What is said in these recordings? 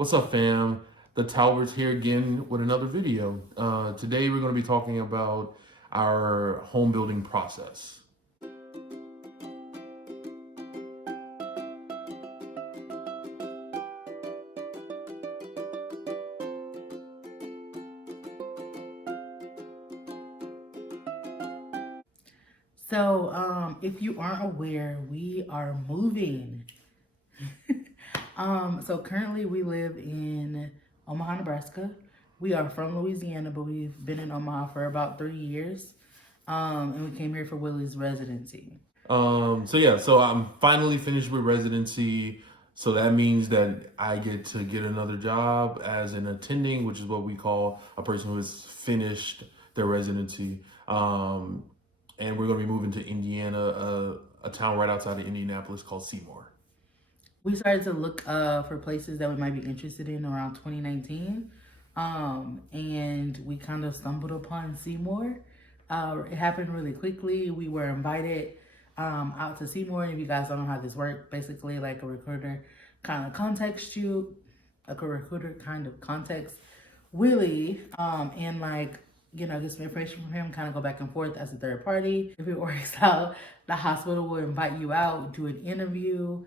What's up, fam? The Talberts here again with another video. Today we're going to be talking about our home building process. So, if you aren't aware, we are moving. So currently we live in Omaha, Nebraska. We are from Louisiana, but we've been in Omaha for about 3 years. And we came here for Willie's residency. So I'm finally finished with residency. So that means that I get another job as an attending, which is what we call a person who has finished their residency. And we're going to be moving to Indiana, a town right outside of Indianapolis called Seymour. We started to look for places that we might be interested in around 2019. And we kind of stumbled upon Seymour. It happened really quickly. We were invited out to Seymour. And if you guys don't know how this works, basically like a recruiter kind of contacts you, like a recruiter kind of contacts Willie, and like, you know, get some information from him, kind of go back and forth as a third party. If it works out, the hospital will invite you out, do an interview,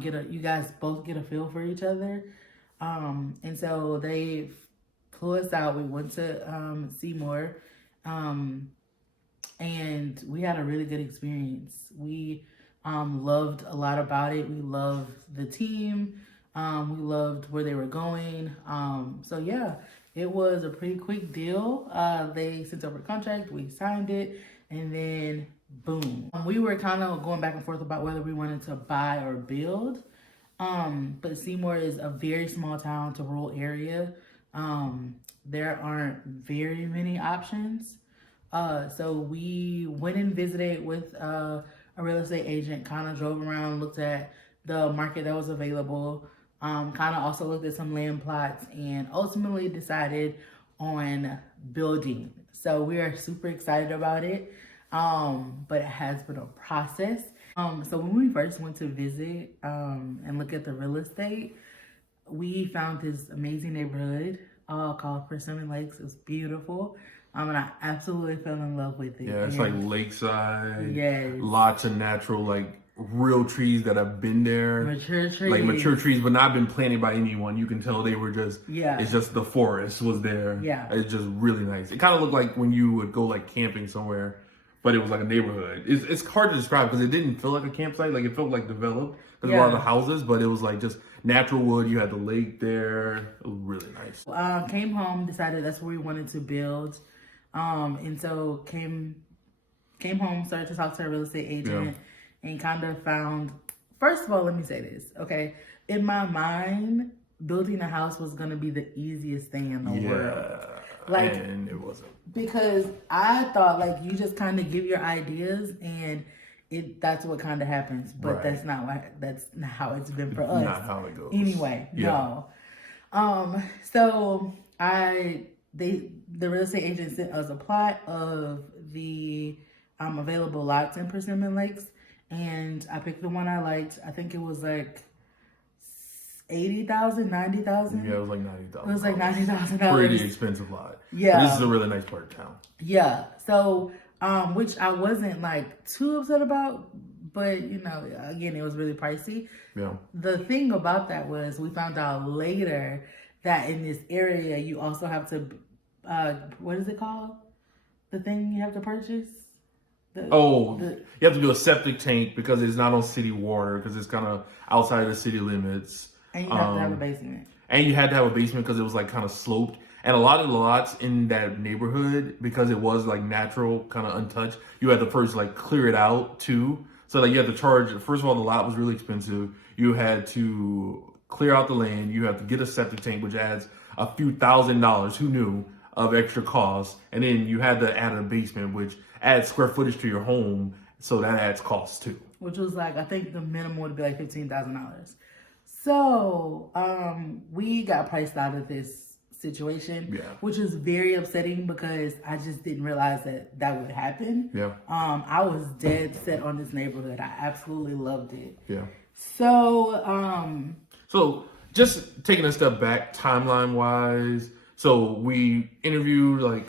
you guys both get a feel for each other. And so they flew us out. We went to Seymour, and we had a really good experience. We loved a lot about it. We loved the team. We loved where they were going. So yeah, it was a pretty quick deal. They sent over a contract, we signed it, and then boom. We were kind of going back and forth about whether we wanted to buy or build. But Seymour is a very small town to rural area. There aren't very many options. So we went and visited with a real estate agent, kind of drove around, looked at the market that was available, kind of also looked at some land plots, and ultimately decided on building. So we are super excited about it, but it has been a process. So when we first went to visit and look at the real estate, we found this amazing neighborhood called Persimmon Lakes. It's beautiful. And I absolutely fell in love with it. Yeah, it's like lakeside. Yes. Lots of natural, like real trees that have been there. Mature trees. Like mature trees, but not been planted by anyone. You can tell they were just, yeah. It's just the forest was there. Yeah. It's just really nice. It kind of looked like when you would go like camping somewhere, but it was like a neighborhood. It's hard to describe because it didn't feel like a campsite. Like it felt like developed. There's a lot of the houses, but it was like just natural wood. You had the lake there. It was really nice. Came home, decided that's where we wanted to build. And so came home, started to talk to a real estate agent, and kind of found, first of all, let me say this, okay? In my mind, building a house was gonna be the easiest thing in the world. Like, and it wasn't. Because I thought like you just kind of give your ideas and that's what kind of happens, but that's not how it's been for us. Not how it goes. Anyway, no. So the real estate agent sent us a plot of the available lots in Persimmon Lakes, and I picked the one I liked. I think it was like 80,000, 90,000. Yeah, it was like 90,000. It was like $90,000. Pretty expensive lot. Yeah. But this is a really nice part of town. Yeah. So, which I wasn't like too upset about, but you know, again, it was really pricey. Yeah. The thing about that was we found out later that in this area you also have to, what is it called? The thing you have to purchase? You have to do a septic tank because it's not on city water because it's kind of outside of the city limits. And you have to have a basement. And you had to have a basement because it was like kind of sloped. And a lot of the lots in that neighborhood, because it was like natural, kind of untouched, you had to first like clear it out too. So like you had to charge, first of all, the lot was really expensive. You had to clear out the land. You have to get a septic tank, which adds a few $1,000s, who knew, of extra costs. And then you had to add a basement, which adds square footage to your home. So that adds costs too. Which was like, I think the minimum would be like $15,000. So we got priced out of this situation, which was very upsetting because I just didn't realize that would happen. I was dead set on this neighborhood. I absolutely loved it. Yeah. So just taking a step back timeline wise. So we interviewed like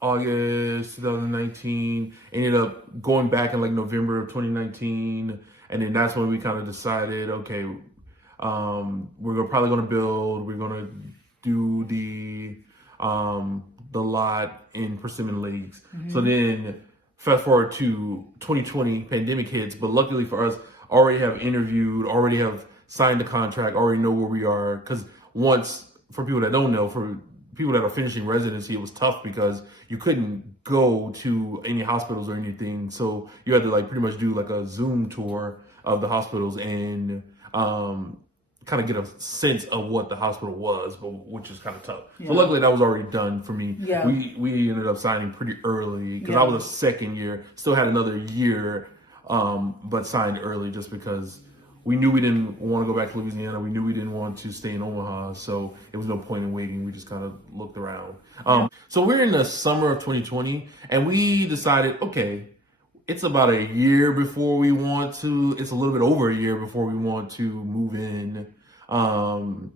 August 2019, ended up going back in like November of 2019, and then that's when we kind of decided, okay, probably gonna build. We're gonna do the lot in Persimmon Lakes. So then fast forward to 2020, pandemic hits, but luckily for us, already have interviewed, already have signed the contract, already know where we are. Because once, for people that don't know, for people that are finishing residency, it was tough because you couldn't go to any hospitals or anything. So you had to like pretty much do like a Zoom tour of the hospitals and kind of get a sense of what the hospital was, but which is kind of tough. Yeah. So luckily that was already done for me. Yeah. We ended up signing pretty early because I was a second year, still had another year, but signed early just because we knew we didn't want to go back to Louisiana. We knew we didn't want to stay in Omaha, so it was no point in waiting. We just kind of looked around. So we're in the summer of 2020, and we decided, okay, it's about a year before we want to, it's a little bit over a year before we want to move in. So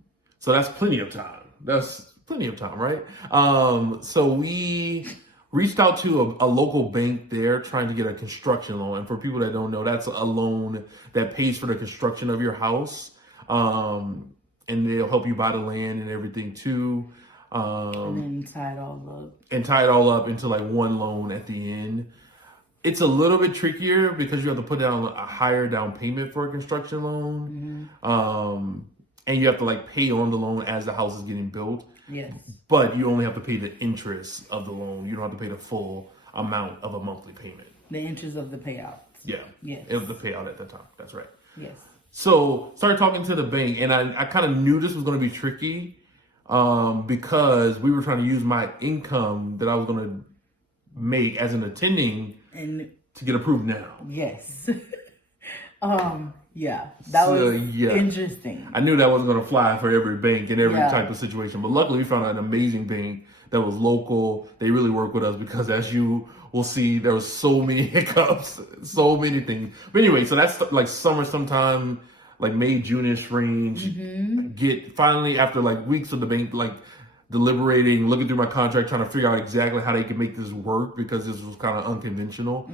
that's plenty of time. That's plenty of time, right? So we reached out to a local bank there trying to get a construction loan. And for people that don't know, that's a loan that pays for the construction of your house. And they'll help you buy the land and everything too. And then tie it all up. And tie it all up into like one loan at the end. It's a little bit trickier because you have to put down a higher down payment for a construction loan. And you have to like pay on the loan as the house is getting built. Yes. But you only have to pay the interest of the loan. You don't have to pay the full amount of a monthly payment. The interest of the payout. Yeah. Yes. It was the payout at the time. That's right. Yes. So started talking to the bank, and I kind of knew this was going to be tricky because we were trying to use my income that I was going to make as an attending and to get approved now. Yes. Yeah, that was interesting. I knew that wasn't going to fly for every bank in every type of situation, but luckily we found an amazing bank that was local. They really work with us because, as you will see, there was so many hiccups, so many things. But anyway, so that's like summer sometime, like May, June-ish range. Get finally, after like weeks of the bank, like deliberating, looking through my contract, trying to figure out exactly how they could make this work because this was kind of unconventional.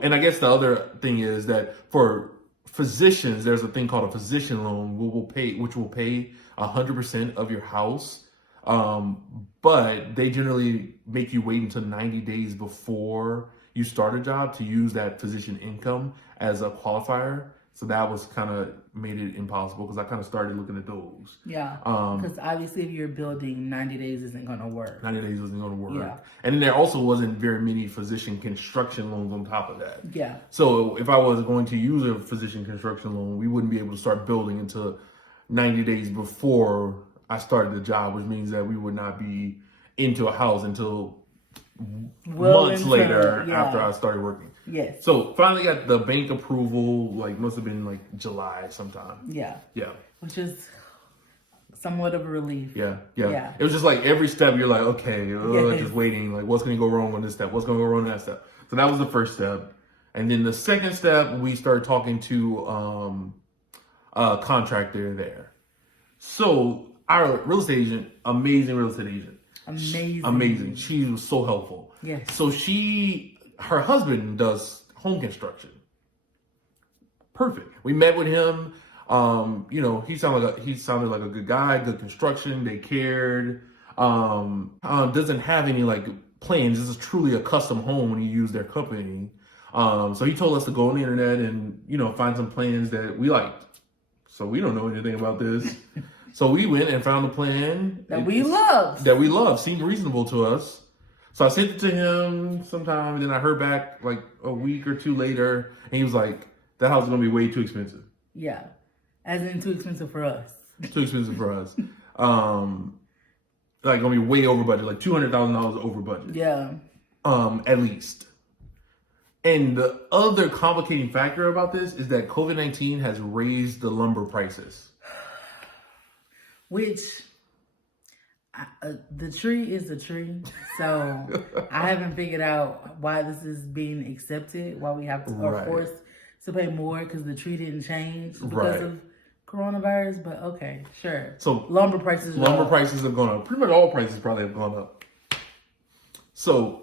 And I guess the other thing is that for physicians, there's a thing called a physician loan, which will pay 100% of your house. But they generally make you wait until 90 days before you start a job to use that physician income as a qualifier. So that was kind of made it impossible because I kind of started looking at those. Yeah. Because obviously if you're building, 90 days isn't going to work. 90 days isn't going to work. Yeah. And then there also wasn't very many physician construction loans on top of that. Yeah. So if I was going to use a physician construction loan, we wouldn't be able to start building until 90 days before I started the job, which means that we would not be into a house until months later after I started working. Yes. So finally got the bank approval, like must have been like July sometime. Yeah. Yeah. Which is somewhat of a relief. Yeah. It was just like every step you're like, okay, just waiting, like what's going to go wrong on this step? What's going to go wrong on that step? So that was the first step. And then the second step, we started talking to a contractor there. So our real estate agent, amazing real estate agent. Amazing. She was so helpful. Yes. So her husband does home construction. Perfect. We met with him. He sounded like a good guy, good construction. They cared. Doesn't have any like plans. This is truly a custom home when he used their company. So he told us to go on the internet and, find some plans that we liked. So we don't know anything about this. So we went and found a plan that we loved. Seemed reasonable to us. So I sent it to him sometime, and then I heard back like a week or two later, and he was like, that house is going to be way too expensive. Yeah. As in too expensive for us. Too expensive for us. Like going to be way over budget, like $200,000 over budget. Yeah. At least. And the other complicating factor about this is that COVID-19 has raised the lumber prices. Which... the tree is the tree, so I haven't figured out why this is being accepted, why we have to are forced to pay more because the tree didn't change because of coronavirus, but okay, sure. So lumber prices have gone up. Pretty much all prices probably have gone up. So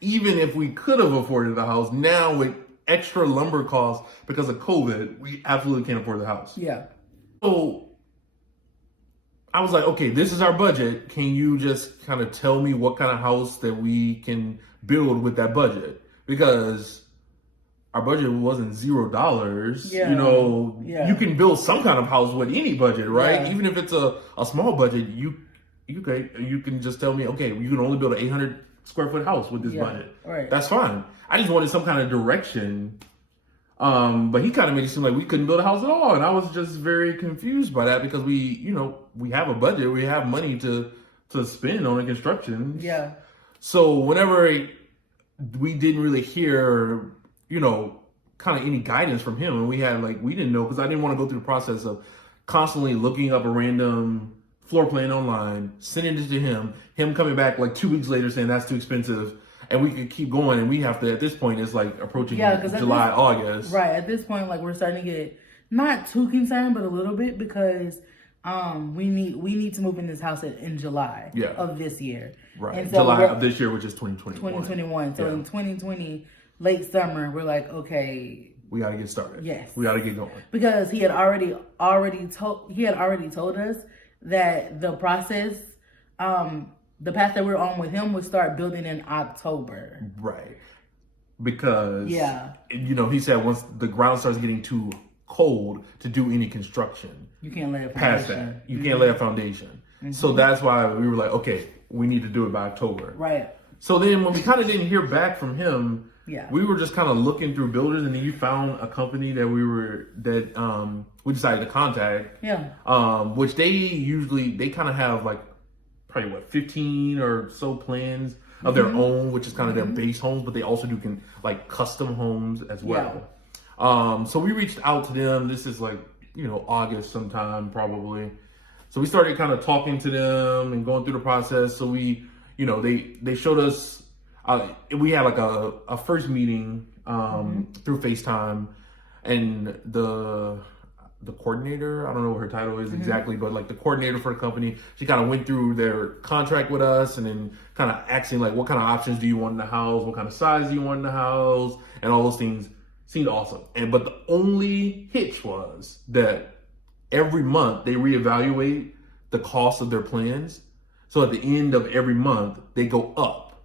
even if we could have afforded the house, now with extra lumber costs because of COVID, we absolutely can't afford the house. Yeah. So I was like, okay, this is our budget. Can you just kind of tell me what kind of house that we can build with that budget? Because our budget wasn't $0. Yeah. You know, Yeah. you can build some kind of house with any budget, right? Yeah. Even if it's a small budget, you can just tell me, okay, you can only build an 800 square foot house with this budget. Right. That's fine. I just wanted some kind of direction. But he kind of made it seem like we couldn't build a house at all. And I was just very confused by that because we have a budget. We have money to spend on the construction. Yeah. So whenever we didn't really hear, kind of any guidance from him, and we didn't know, because I didn't want to go through the process of constantly looking up a random floor plan online, sending it to him coming back like 2 weeks later saying that's too expensive. And we could keep going, and we have to, at this point, it's like approaching July, August. Right. At this point, like, we're starting to get not too concerned, but a little bit, because we need to move in this house in July of this year. Right. And so July of this year, which is 2021. 2021. So in 2020, late summer, we're like, okay, we got to get started. Yes. We got to get going. Because he had already told us that the process, the path that we're on with him would start building in October. Right. Because, he said once the ground starts getting too cold to do any construction, you can't lay a foundation. Past that, you can't lay a foundation. Mm-hmm. So that's why we were like, okay, we need to do it by October. Right. So then when we kind of didn't hear back from him, we were just kind of looking through builders, and then you found a company that we decided to contact. Yeah. Which they kind of have like probably 15 or so plans of their own, which is kind of their base homes, but they also do custom homes as well. Yeah. So we reached out to them. This is August sometime probably. So we started kind of talking to them and going through the process. So we, they showed us, we had a first meeting through FaceTime, and the coordinator, I don't know what her title is exactly, but the coordinator for the company, she kind of went through their contract with us and then kind of asking what kind of options do you want in the house, what kind of size do you want in the house, and all those things seemed awesome. But the only hitch was that every month they reevaluate the cost of their plans. So at the end of every month, they go up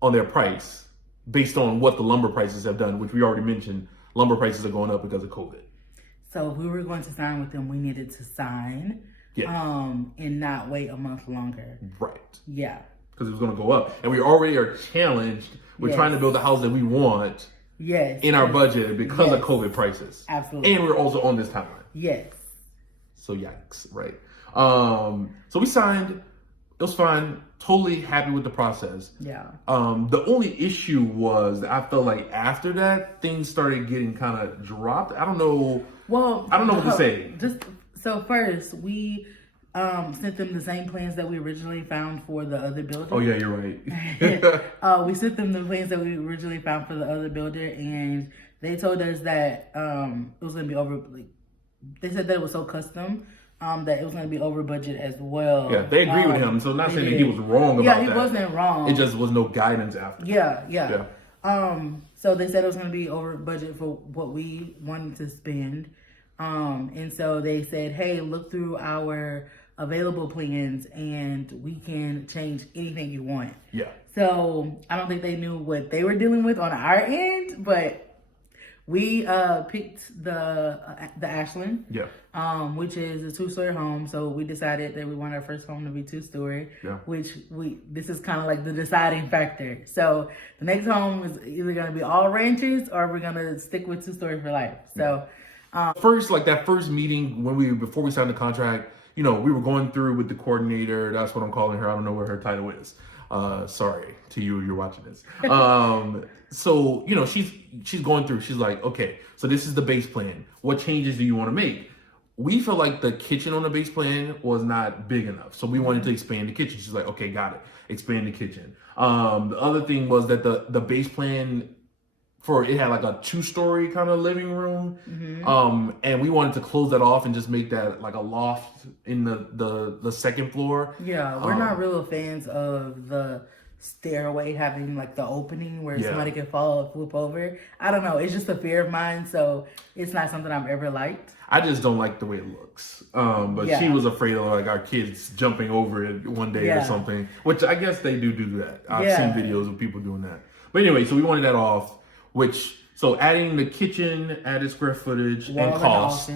on their price based on what the lumber prices have done, which we already mentioned. Lumber prices are going up because of COVID. So if we were going to sign with them, we needed to sign and not wait a month longer. Right. Yeah. Because it was going to go up. And we already are challenged with trying to build the house that we want in our budget because of COVID prices. Absolutely. And we're also on this timeline. Yes. So yikes, right? So we signed. It was fine. Totally happy with the process. Yeah. The only issue was that I felt like after that, things started getting kind of dropped. I don't know. Well, I don't know what to say. So first, we sent them the same plans that we originally found for the other builder. Oh yeah, you're right. We sent them the plans that we originally found for the other builder, and they told us that it was going to be over. They said that it was so custom. That it was going to be over budget as well. Yeah, they agree with him. So I'm not saying that he was wrong about that. Yeah, he wasn't wrong. It just was no guidance after. Yeah. So they said it was going to be over budget for what we wanted to spend. And so they said, hey, look through our available plans and we can change anything you want. Yeah. So I don't think they knew what they were dealing with on our end, but we picked the Ashland, which is a 2-story home. So we decided that we want our first home to be 2-story, which this is kind of like the deciding factor. So the next home is either going to be all ranches or we're going to stick with 2-story for life. So first, that first meeting before we signed the contract, we were going through with the coordinator. That's what I'm calling her. I don't know what her title is. Sorry to you if you're watching this. So, she's going through, she's like, okay, so this is the base plan. What changes do you want to make? We felt like the kitchen on the base plan was not big enough. So we wanted to expand the kitchen. She's like, okay, got it. Expand the kitchen. The other thing was that the base plan it had like a 2-story kind of living room. Mm-hmm. And we wanted to close that off and just make that like a loft in the second floor. Yeah, we're not real fans of the stairway having like the opening where somebody can fall or flip over. I don't know. It's just a fear of mine, so it's not something I've ever liked. I just don't like the way it looks. But she was afraid of like our kids jumping over it one day or something, which I guess they do that. I've seen videos of people doing that. But anyway, so we wanted that off, so adding the kitchen, added square footage and cost.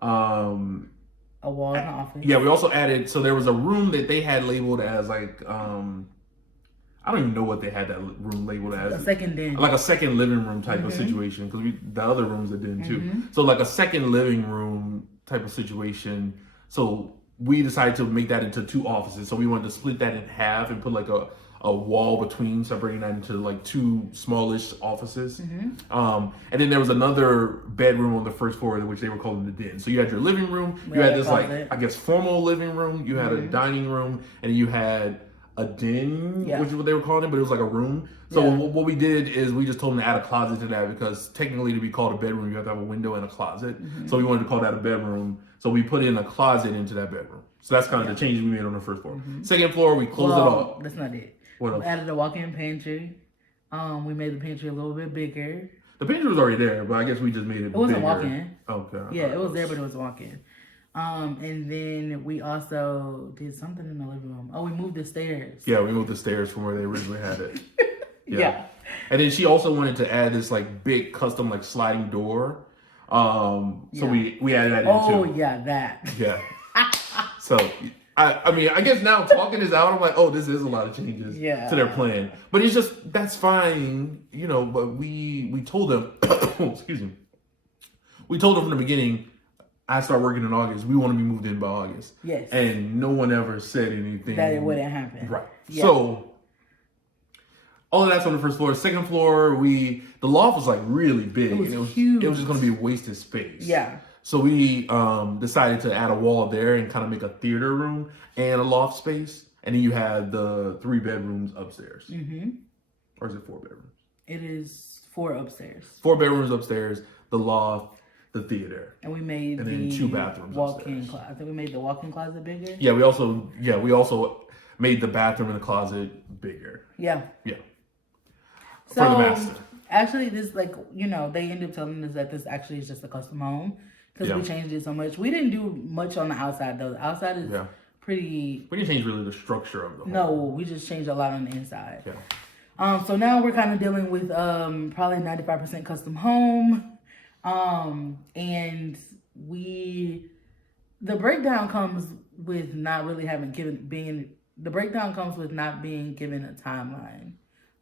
A wall in the office. Yeah, we also added, so there was a room that they had labeled as like, I don't even know what they had that room labeled as. A second den. Like a second living room type of situation, because the other rooms that didn't too. So like a second living room type of situation. So we decided to make that into 2 offices. So we wanted to split that in half and put like a wall between, separating that into like 2 smallish offices. And then there was another bedroom on the first floor, which they were calling the den. So you had your living room, you had this like, I guess, formal living room, you had a dining room, and you had a den, which is what they were calling it, but it was like a room. So what we did is we just told them to add a closet to that, because technically to be called a bedroom, you have to have a window and a closet. So we wanted to call that a bedroom. So we put in a closet into that bedroom. So that's kind of the changes we made on the first floor. Second floor, we closed it off. That's not it. What else? We added a walk-in pantry. We made the pantry a little bit bigger. The pantry was already there, but I guess we just made it bigger. It wasn't walk-in. Okay. Yeah, it was there, but it was walk-in. And then we also did something in the living room. Oh, we moved the stairs. Yeah, we moved the stairs from where they originally had it. Yeah. And then she also wanted to add this like big custom like sliding door. So we added that in too. Oh yeah, that. Yeah. So I mean, I guess now talking this out, I'm like, oh, this is a lot of changes to their plan. But it's just, that's fine, you know, but we told them, excuse me. We told them from the beginning, I start working in August. We want to be moved in by August. Yes. And no one ever said anything. That it wouldn't happen. Right. Yeah. So all of that's on the first floor. Second floor, the loft was like really big. It was huge. It was just going to be wasted space. Yeah. So we decided to add a wall there and kind of make a theater room and a loft space. And then you had the 3 bedrooms upstairs. Or is it 4 bedrooms? It is 4 upstairs. 4 bedrooms upstairs, the loft, the theater. And we made then 2 bathrooms walk-in closet. I think we made the walk-in closet bigger. Yeah, we also made the bathroom and the closet bigger. Yeah. Yeah. So, for the master. Actually, this, like, you know, they ended up telling us that this actually is just a custom home. Because we changed it so much. We didn't do much on the outside, though. The outside is pretty... We didn't change really the structure of the home. No, we just changed a lot on the inside. Yeah. So now we're kind of dealing with probably 95% custom home. And the breakdown comes with not really the breakdown comes with not being given a timeline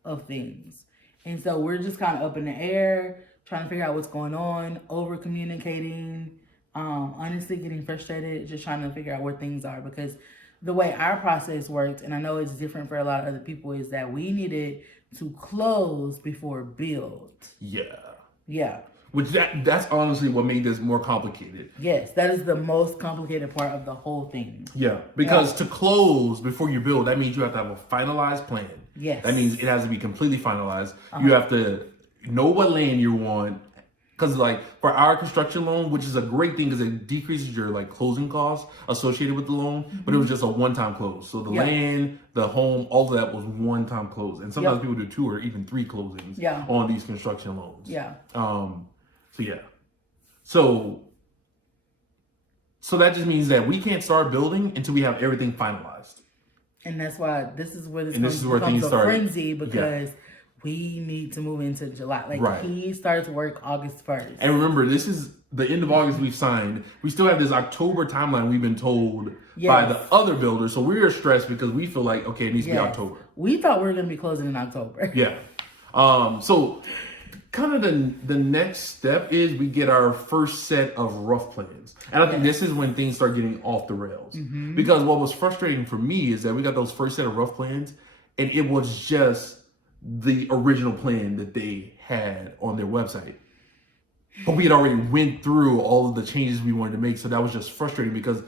of things. And so we're just kind of up in the air, trying to figure out what's going on, over communicating, honestly getting frustrated, just trying to figure out where things are, because the way our process worked, and I know it's different for a lot of other people, is that we needed to close before build. Yeah. Which that's honestly what made this more complicated. Yes, that is the most complicated part of the whole thing. Yeah, because to close before you build, that means you have to have a finalized plan. Yes. That means it has to be completely finalized. You have to know what land you want. Because like for our construction loan, which is a great thing because it decreases your like closing costs associated with the loan, but it was just a one-time close. So the land, the home, all of that was one-time close. And sometimes people do 2 or even 3 closings on these construction loans. So that just means that we can't start building until we have everything finalized. And that's why this is where things becomes a start. frenzy, because we need to move into July. Like he starts work August 1st. And remember, this is the end of August we've signed. We still have this October timeline we've been told by the other builders. So we're stressed because we feel like, okay, it needs to be October. We thought we were going to be closing in October. So kind of the next step is we get our first set of rough plans. And I think this is when things start getting off the rails. Because what was frustrating for me is that we got those first set of rough plans and it was just the original plan that they had on their website. But we had already went through all of the changes we wanted to make. So that was just frustrating because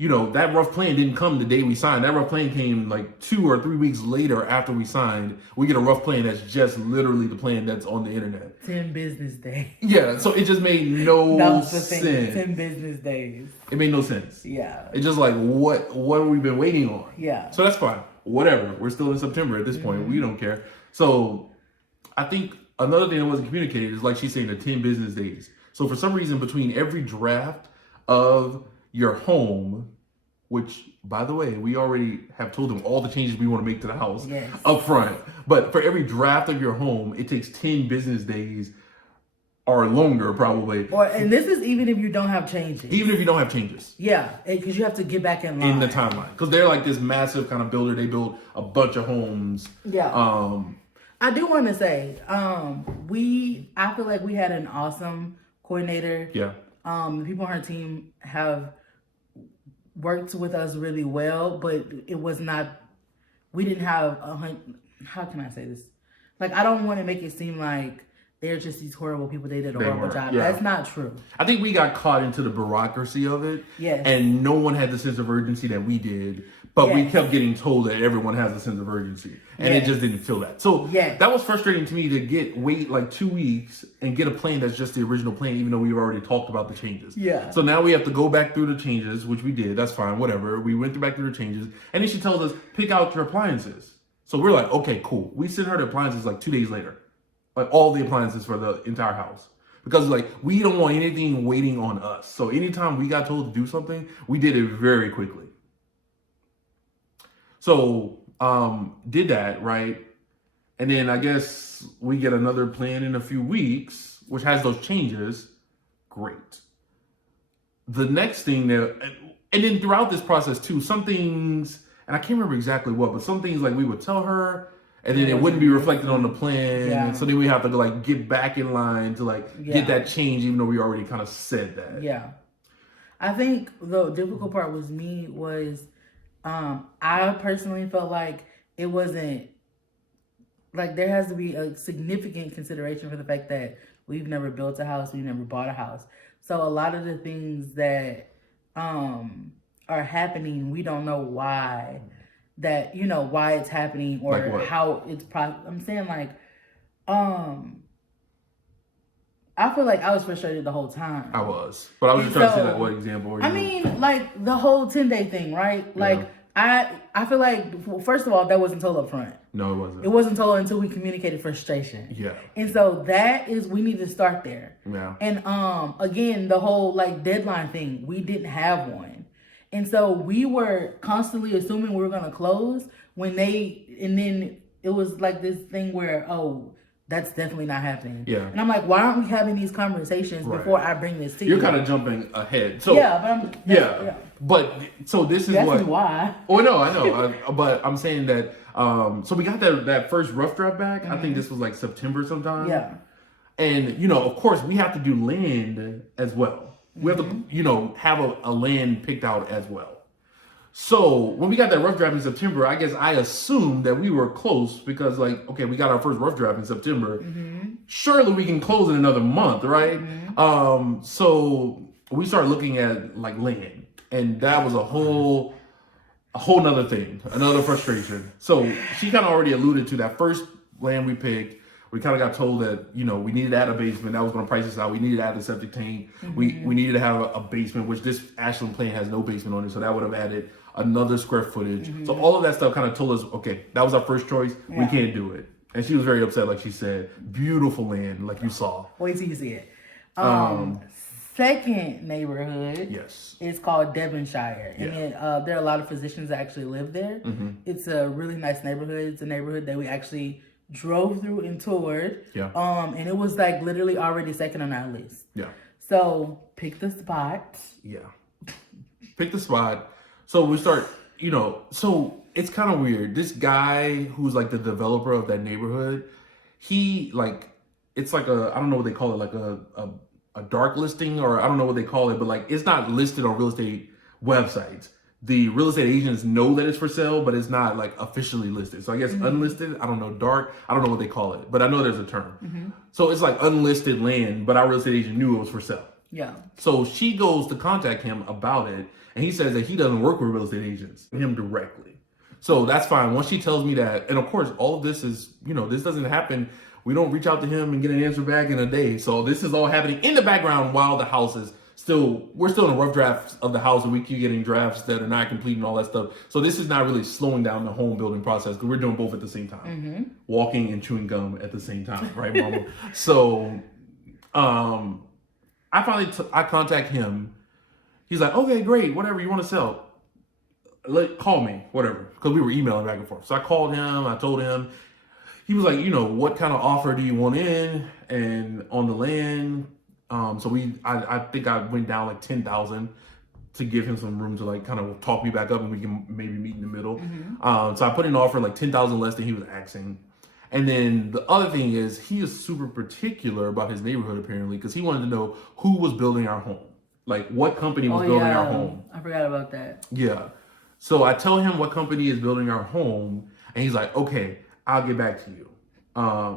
you know, that rough plan didn't come the day we signed. That rough plan came like 2 or 3 weeks later after we signed. We get a rough plan that's just literally the plan that's on the internet. 10 business days. Yeah, so it just made no sense. 10 business days. It made no sense. Yeah. It's just like, what have we been waiting on? Yeah. So that's fine. Whatever. We're still in September at this point. We don't care. So I think another thing that wasn't communicated is like she's saying the 10 business days. So for some reason, between every draft of your home, which by the way, we already have told them all the changes we want to make to the house up front. But for every draft of your home, it takes 10 business days or longer probably. And this is even if you don't have changes. Even if you don't have changes. Yeah, because you have to get back in line. In the timeline. Because they're like this massive kind of builder. They build a bunch of homes. Yeah. I do want to say, I feel like we had an awesome coordinator. Yeah. The people on her team have worked with us really well, but it was not, we didn't have how can I say this? Like, I don't want to make it seem like they're just these horrible people. They did a horrible job. Yeah. That's not true. I think we got caught into the bureaucracy of it. Yes. And no one had the sense of urgency that we did. But we kept getting told that everyone has a sense of urgency. And it just didn't feel that. So that was frustrating to me to wait like 2 weeks and get a plan that's just the original plan, even though we've already talked about the changes. Yeah. So now we have to go back through the changes, which we did. That's fine, whatever. We went back through the changes. And then she tells us, pick out your appliances. So we're like, okay, cool. We sent her the appliances like 2 days later. Like all the appliances for the entire house. Because like, we don't want anything waiting on us. So anytime we got told to do something, we did it very quickly. So, did that, right? And then I guess we get another plan in a few weeks, which has those changes. Great. The next thing and then throughout this process too, some things, and I can't remember exactly what, but some things like we would tell her, and then it wouldn't be reflected on the plan. Yeah. So then we have to like get back in line to like get that change, even though we already kind of said that. Yeah. I think the difficult part was I personally felt like it wasn't, like there has to be a significant consideration for the fact that we've never built a house, we've never bought a house. So a lot of the things that are happening, we don't know why why it's happening or like how it's I'm saying like, I feel like I was frustrated the whole time. I was. But I was just trying to say like what example were you? I mean, like the whole 10-day thing, right? Like I feel like, first of all, that wasn't told up front. No, it wasn't. It wasn't told until we communicated frustration. Yeah. And so we need to start there. Yeah. And again, the whole like deadline thing, we didn't have one. And so we were constantly assuming we were going to close and then it was like this thing where, that's definitely not happening. Yeah. And I'm like, why aren't we having these conversations before I bring this to you? You're kind of jumping ahead. So But so this is why. Oh no, I know. But I'm saying that. So we got that first rough draft back. I think this was like September sometime. Yeah. And of course, we have to do land as well. We have to have a land picked out as well. So when we got that rough draft in September, I guess I assumed that we were close because like, okay, we got our first rough draft in September. Surely we can close in another month, right? So we started looking at like land, and that was a whole nother thing, another frustration. So she kind of already alluded to that first land we picked. We kind of got told that, we needed to add a basement. That was going to price us out. We needed to add a septic tank. We needed to have a basement, which this Ashland plan has no basement on it. So that would have added another square footage. So all of that stuff kind of told us, okay, that was our first choice. We can't do it. And she was very upset, like she said. Beautiful land, like you saw. Wait till you see it. Second neighborhood is called Devonshire. And there are a lot of physicians that actually live there. It's a really nice neighborhood. It's a neighborhood that we actually drove through and toured. And it was like literally already second on our list. So pick the spot. Pick the spot. So we start, so it's kind of weird. This guy who's like the developer of that neighborhood, he like, it's like I don't know what they call it, like a dark listing, or I don't know what they call it, but like it's not listed on real estate websites. The real estate agents know that it's for sale, but it's not like officially listed. So I guess unlisted, I don't know, dark, I don't know what they call it, but I know there's a term. So it's like unlisted land, but our real estate agent knew it was for sale. Yeah. So she goes to contact him about it, and he says that he doesn't work with real estate agents, him directly. So that's fine. Once she tells me that, and of course, all of this is, this doesn't happen. We don't reach out to him and get an answer back in a day. So this is all happening in the background while the house is we're still in a rough draft of the house, and we keep getting drafts that are not complete and all that stuff. So this is not really slowing down the home building process because we're doing both at the same time, walking and chewing gum at the same time, right, Mama? So, I contact him. He's like, okay, great, whatever you want to sell. Call me, whatever, because we were emailing back and forth. So I called him. I told him. He was like, what kind of offer do you want in and on the land? I think I went down like 10,000 to give him some room to like kind of talk me back up, and we can maybe meet in the middle. So I put in an offer like 10,000 less than he was asking. And then the other thing is he is super particular about his neighborhood apparently, because he wanted to know who was building our home, like what company was building our home. I forgot about that. Yeah. So I tell him what company is building our home, and he's like, okay, I'll get back to you.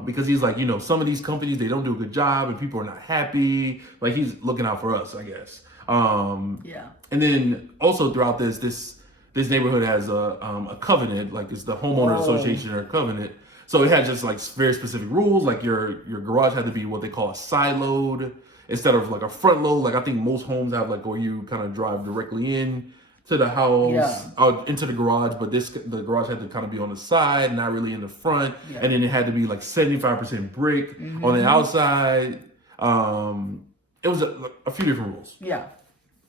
Because he's like, some of these companies, they don't do a good job and people are not happy. Like he's looking out for us, I guess. Yeah. And then also throughout this neighborhood has a covenant, like it's the homeowners association or a covenant. So it had just like very specific rules, like your garage had to be what they call a side load instead of like a front load. Like I think most homes have like where you kind of drive directly in to the house, into the garage, but the garage had to kind of be on the side, not really in the front, and then it had to be like 75% brick on the outside. It was a few different rules. Yeah.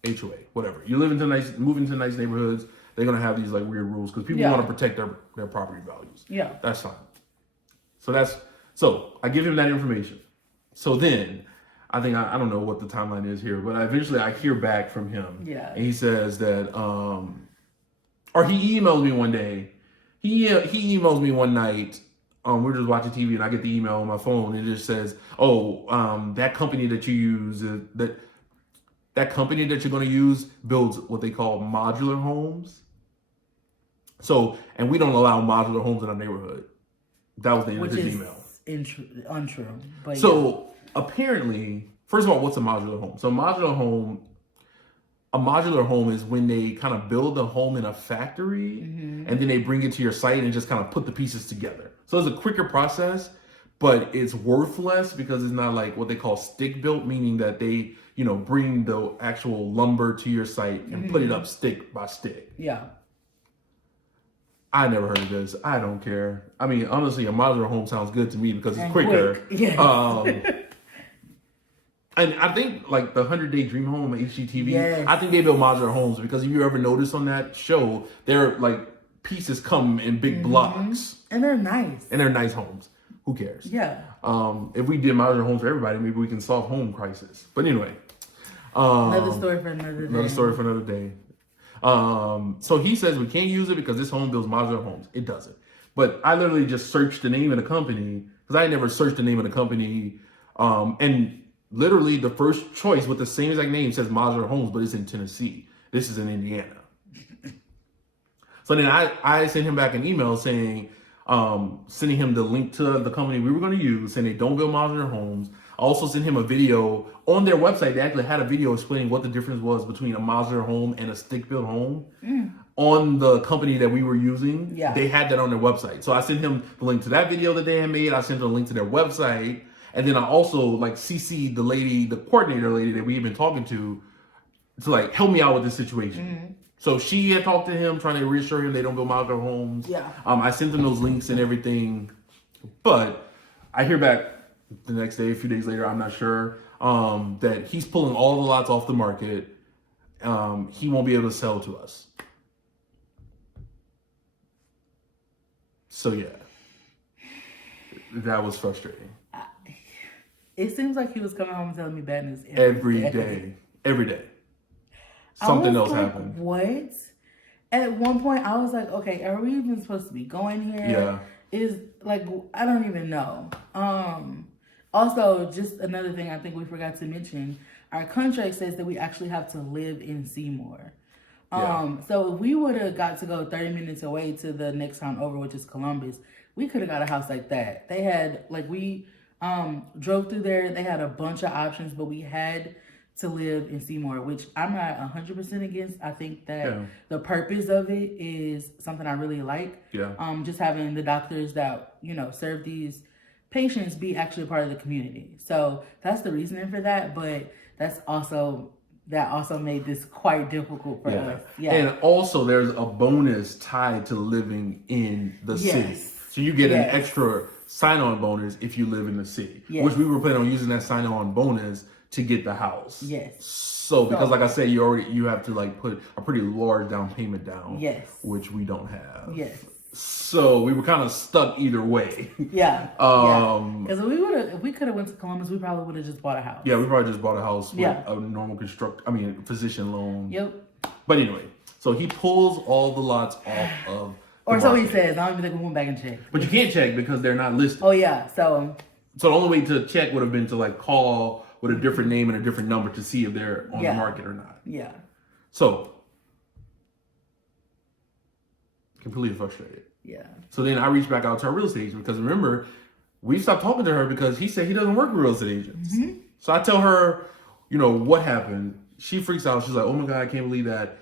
HOA, whatever. You move into nice neighborhoods, they're gonna have these like weird rules because people want to protect their property values. Yeah. That's fine. So I give him that information. So then I think I don't know what the timeline is here, but eventually I hear back from him. Yeah. And he says that or he emailed me one day. He emails me one night. We're just watching TV and I get the email on my phone and it just says, that company that you use that company that you're going to use builds what they call modular homes. So, and we don't allow modular homes in our neighborhood. That was the end of his email. Untrue. But apparently, first of all, what's a modular home? So a modular home is when they kind of build the home in a factory and then they bring it to your site and just kind of put the pieces together. So it's a quicker process, but it's worth less because it's not like what they call stick built, meaning that they, bring the actual lumber to your site and put it up stick by stick. Yeah. I never heard of this. I don't care. I mean, honestly, a modular home sounds good to me because it's quicker. Quick. Yeah. And I think like the 100-Day Dream Home HGTV, yes. I think they build modular homes because if you ever notice on that show, they're like pieces come in big blocks. And they're nice. And they're nice homes. Who cares? Yeah. If we did modular homes for everybody, maybe we can solve home crisis. But anyway. Another story for another day. Another story for another day. So he says we can't use it because this home builds modular homes. It doesn't. But I literally just searched the name of the company because I never searched the name of the company. And literally the first choice with the same exact name says modular homes, but it's in Tennessee. This is in Indiana. So then I sent him back an email saying, sending him the link to the company we were going to use, saying they don't build modular homes. I also sent him a video on their website. They actually had a video explaining what the difference was between a modular home and a stick-built home. On the company that we were using, they had that on their website. So I sent him the link to that video that they had made. I sent him a link to their website. And then I also like CC'd the coordinator lady that we had been talking to like help me out with this situation. So she had talked to him, trying to reassure him they don't build modular homes. I sent them those links and everything. But I hear back the next day, a few days later, I'm not sure, that he's pulling all the lots off the market. He won't be able to sell to us. So yeah, that was frustrating. It seems like he was coming home and telling me bad news every day. Every day. Something else happened. What? At one point, I was like, okay, are we even supposed to be going here? Yeah. Is like, I don't even know. Also, just another thing I think we forgot to mention, our contract says that we actually have to live in Seymour. So if we would have got to go 30 minutes away to the next town over, which is Columbus, we could have got a house like that. They had, like, we drove through there. They had a bunch of options, but we had to live in Seymour, which I'm not 100% against. I think that Yeah. the purpose of it is something I really like. Yeah. Just having the doctors that, serve these patients be actually a part of the community. So that's the reasoning for that. But that also made this quite difficult for us. Yeah. And also there's a bonus tied to living in the city. So you get an extra sign-on bonus if you live in the city, which we were planning on using that sign-on bonus to get the house. Yes. So because like I said, you have to like put a pretty large down payment down. Yes. Which we don't have. Yes. So we were kind of stuck either way. Yeah. Because if we could have went to Columbus, we probably would have just bought a house. Yeah, we probably just bought a house with a normal physician loan. Yep. But anyway, so he pulls all the lots off of or so he says. I don't even think we went back and checked. But you can't check because they're not listed. Oh yeah. So the only way to check would have been to like call with a different name and a different number to see if they're on the market or not. Yeah. So completely frustrated. Yeah. So then I reached back out to our real estate agent because remember, we stopped talking to her because he said he doesn't work with real estate agents. Mm-hmm. So I tell her, what happened. She freaks out. She's like, oh my God, I can't believe that.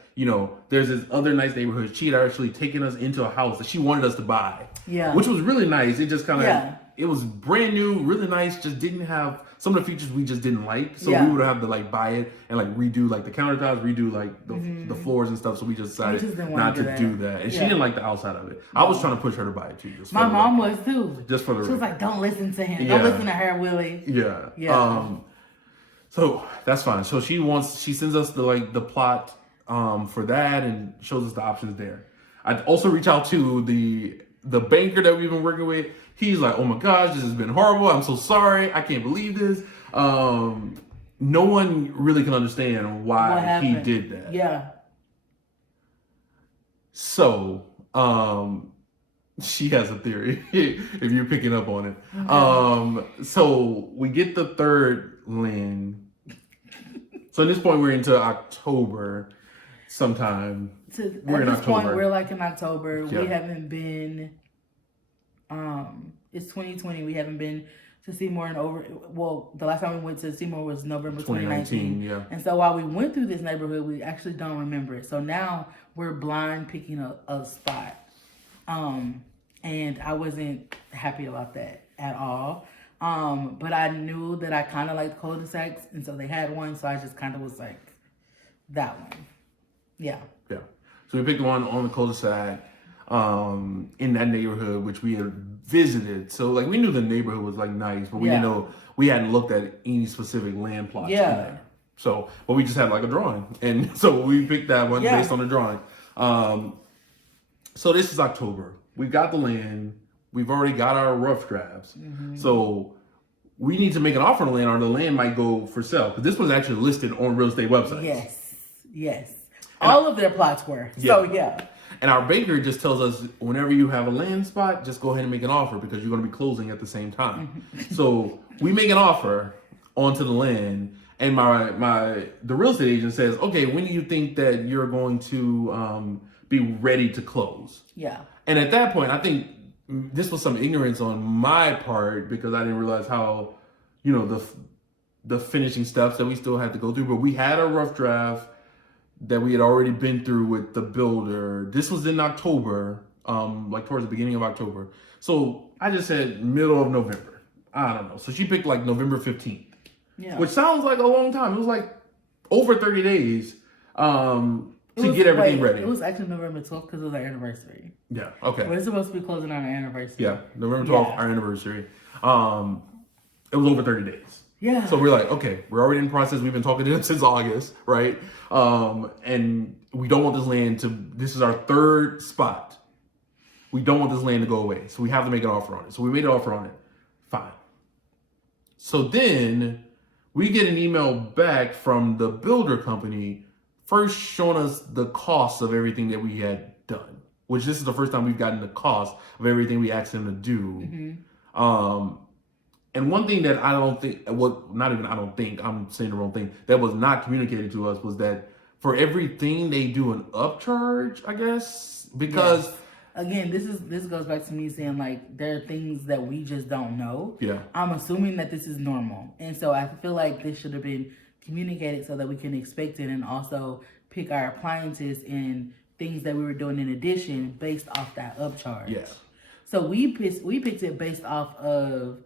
There's this other nice neighborhood. She had actually taken us into a house that she wanted us to buy. Yeah. Which was really nice. It just kind of, it was brand new, really nice. Just didn't have some of the features we just didn't like. So we would have to like buy it and like redo like the countertops, redo like the floors and stuff. So we just decided not to do that. And she didn't like the outside of it. I was trying to push her to buy it too. My mom was too. Just for the She was like, don't listen to him. Don't listen to her, Willie. Yeah. Yeah. So that's fine. So she sends us the plot for that and shows us the options there. I also reach out to the banker that we've been working with. He's like, oh my gosh, this has been horrible. I'm so sorry. I can't believe this. No one really can understand why he did that. Yeah. So, she has a theory, if you're picking up on it. So we get the third Lynn. So at this point, we're into October sometime. We're in October. We're like in October. Yeah. We haven't been, it's 2020. We haven't been to Seymour the last time we went to Seymour was November 2019. Yeah. And so while we went through this neighborhood, we actually don't remember it. So now we're blind picking a spot. And I wasn't happy about that at all. But I knew that I kind of liked cul-de-sacs, and so they had one, so I just kind of was like, that one. Yeah. Yeah. So we picked one on the cul-de-sac in that neighborhood, which we had visited. So like we knew the neighborhood was like nice, but we didn't know, we hadn't looked at any specific land plots in there. So, but we just had like a drawing. And so we picked that one based on the drawing. So this is October. We got the land. We've already got our rough drafts. Mm-hmm. So we need to make an offer on the land or the land might go for sale. Because this was actually listed on real estate websites. Yes. All of their plots were. So yeah. And our banker just tells us whenever you have a land spot, just go ahead and make an offer because you're going to be closing at the same time. So we make an offer onto the land. And the real estate agent says, okay, when do you think that you're going to be ready to close? Yeah. And at that point, I think this was some ignorance on my part because I didn't realize how, the finishing steps that we still had to go through. But we had a rough draft that we had already been through with the builder. This was in October, like towards the beginning of October. So I just said middle of November. I don't know. So she picked like November 15th. Yeah. Which sounds like a long time. It was like over 30 days to get everything ready. It was actually November 12th because it was our anniversary. Yeah, okay. We're supposed to be closing on our anniversary. Yeah, November 12th, our anniversary. It was over 30 days. Yeah. So we're like, okay, we're already in the process. We've been talking to them since August, right? And we don't want this land this is our third spot. We don't want this land to go away. So we have to make an offer on it. So we made an offer on it. Fine. So then we get an email back from the builder company first showing us the cost of everything that we had done, which this is the first time we've gotten the cost of everything we asked them to do. Mm-hmm. And one thing that I'm saying the wrong thing, that was not communicated to us was that for everything they do an upcharge, I guess, because... Yes. Again, this goes back to me saying like there are things that we just don't know. Yeah. I'm assuming that this is normal. And so I feel like this should have been communicate it so that we can expect it and also pick our appliances and things that we were doing in addition based off that upcharge. Yeah. So we picked it based off of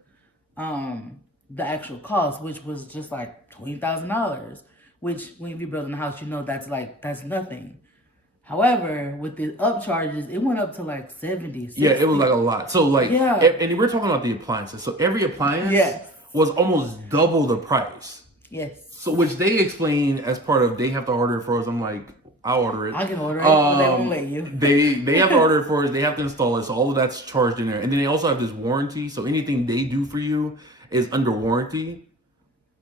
the actual cost, which was just like $20,000. Which when you're building a house, you know that's nothing. However, with the upcharges, it went up to like 70. 60. Yeah, it was like a lot. So like, Yeah. and we're talking about the appliances. So every appliance was almost double the price. Yes. So which they explain as part of they have to order it for us. I'm like, I'll order it. I can order it, but they won't let you. They have to order it for us. They have to install it. So all of that's charged in there. And then they also have this warranty. So anything they do for you is under warranty,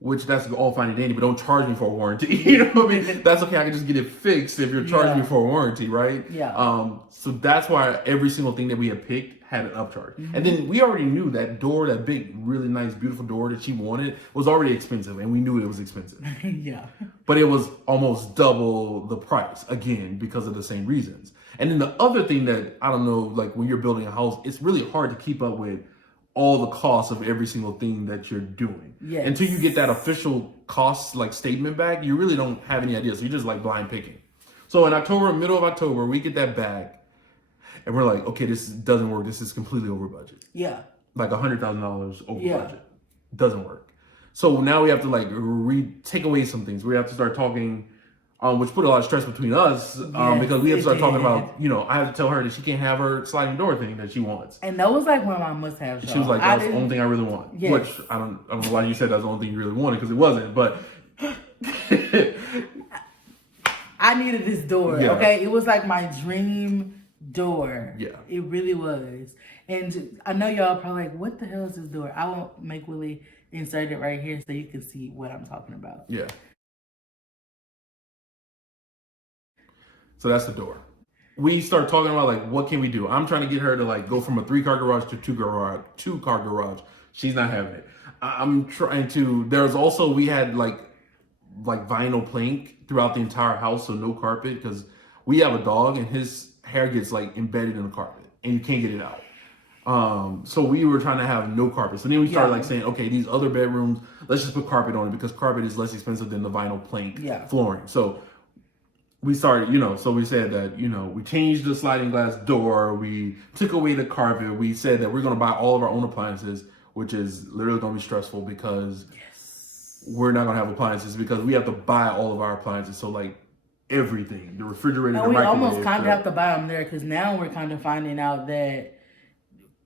which that's all fine and dandy, but don't charge me for a warranty. You know what I mean? That's okay. I can just get it fixed if you're charging me for a warranty, right? Yeah. So that's why every single thing that we had picked had an upcharge. Mm-hmm. And then we already knew that door, that big, really nice, beautiful door that she wanted was already expensive, and we knew it was expensive. Yeah. But it was almost double the price, again, because of the same reasons. And then the other thing that, I don't know, like when you're building a house, it's really hard to keep up with all the costs of every single thing that you're doing. Yes. Until you get that official cost like statement back, you really don't have any idea. So you're just like blind picking. So in October, middle of October, we get that back and we're like, okay, this doesn't work. This is completely over budget. Yeah. Like $100,000 over budget. Doesn't work. So now we have to like take away some things. We have to start talking, which put a lot of stress between us because we have to start talking about, I have to tell her that she can't have her sliding door thing that she wants. And that was like one of my must-have. She was like, that's the only thing I really want. Yes. Which I don't know why you said that's the only thing you really wanted, because it wasn't, but I needed this door, okay? It was like my dream door. Yeah. It really was. And I know y'all probably like, what the hell is this door? I won't make Willie insert it right here so you can see what I'm talking about. Yeah. So that's the door. We start talking about like, what can we do? I'm trying to get her to like go from a 3-car garage to 2-car garage. She's not having it. I'm trying to, there's also, we had like vinyl plank throughout the entire house. So no carpet, because we have a dog and his hair gets like embedded in the carpet and you can't get it out. So we were trying to have no carpet. So then we started like saying, okay, these other bedrooms, let's just put carpet on it because carpet is less expensive than the vinyl plank flooring. So we started, so we said that, we changed the sliding glass door. We took away the carpet. We said that we're going to buy all of our own appliances, which is literally going to be stressful because we're not going to have appliances because we have to buy all of our appliances. So like everything, the refrigerator, and we almost kind of have to buy them there because now we're kind of finding out that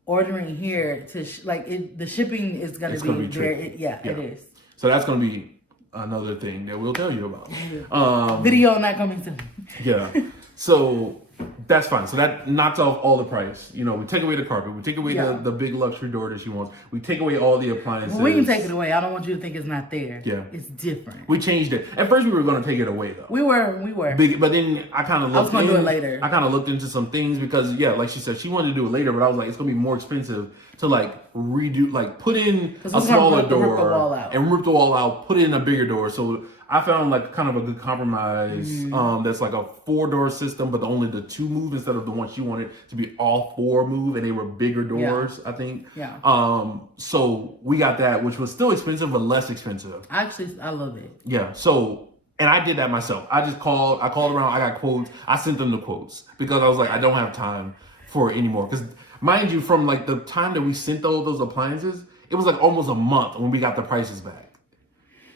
ordering here the shipping is going to be there. It is. So that's going to be another thing that we'll tell you about. Video not coming soon. Yeah. So that's fine. So that knocks off all the price. We take away the carpet. We take away the big luxury door that she wants. We take away all the appliances. Well, we can take it away. I don't want you to think it's not there. Yeah. It's different. We changed it. At first we were going to take it away though. We were. But then I kind of looked. I was going to do it later. I kind of looked into some things because like she said, she wanted to do it later, but I was like, it's going to be more expensive to like redo, like put in a smaller door and rip the wall out, put in a bigger door. So I found like kind of a good compromise. That's like a 4-door system, but only the 2 move instead of the one she wanted to be all 4 move, and they were bigger doors, I think. Yeah. So we got that, which was still expensive, but less expensive. Actually, I love it. Yeah. So, and I did that myself. I called around, I got quotes. I sent them the quotes because I was like, I don't have time for it anymore. Because mind you, from like the time that we sent all those appliances, it was like almost a month when we got the prices back.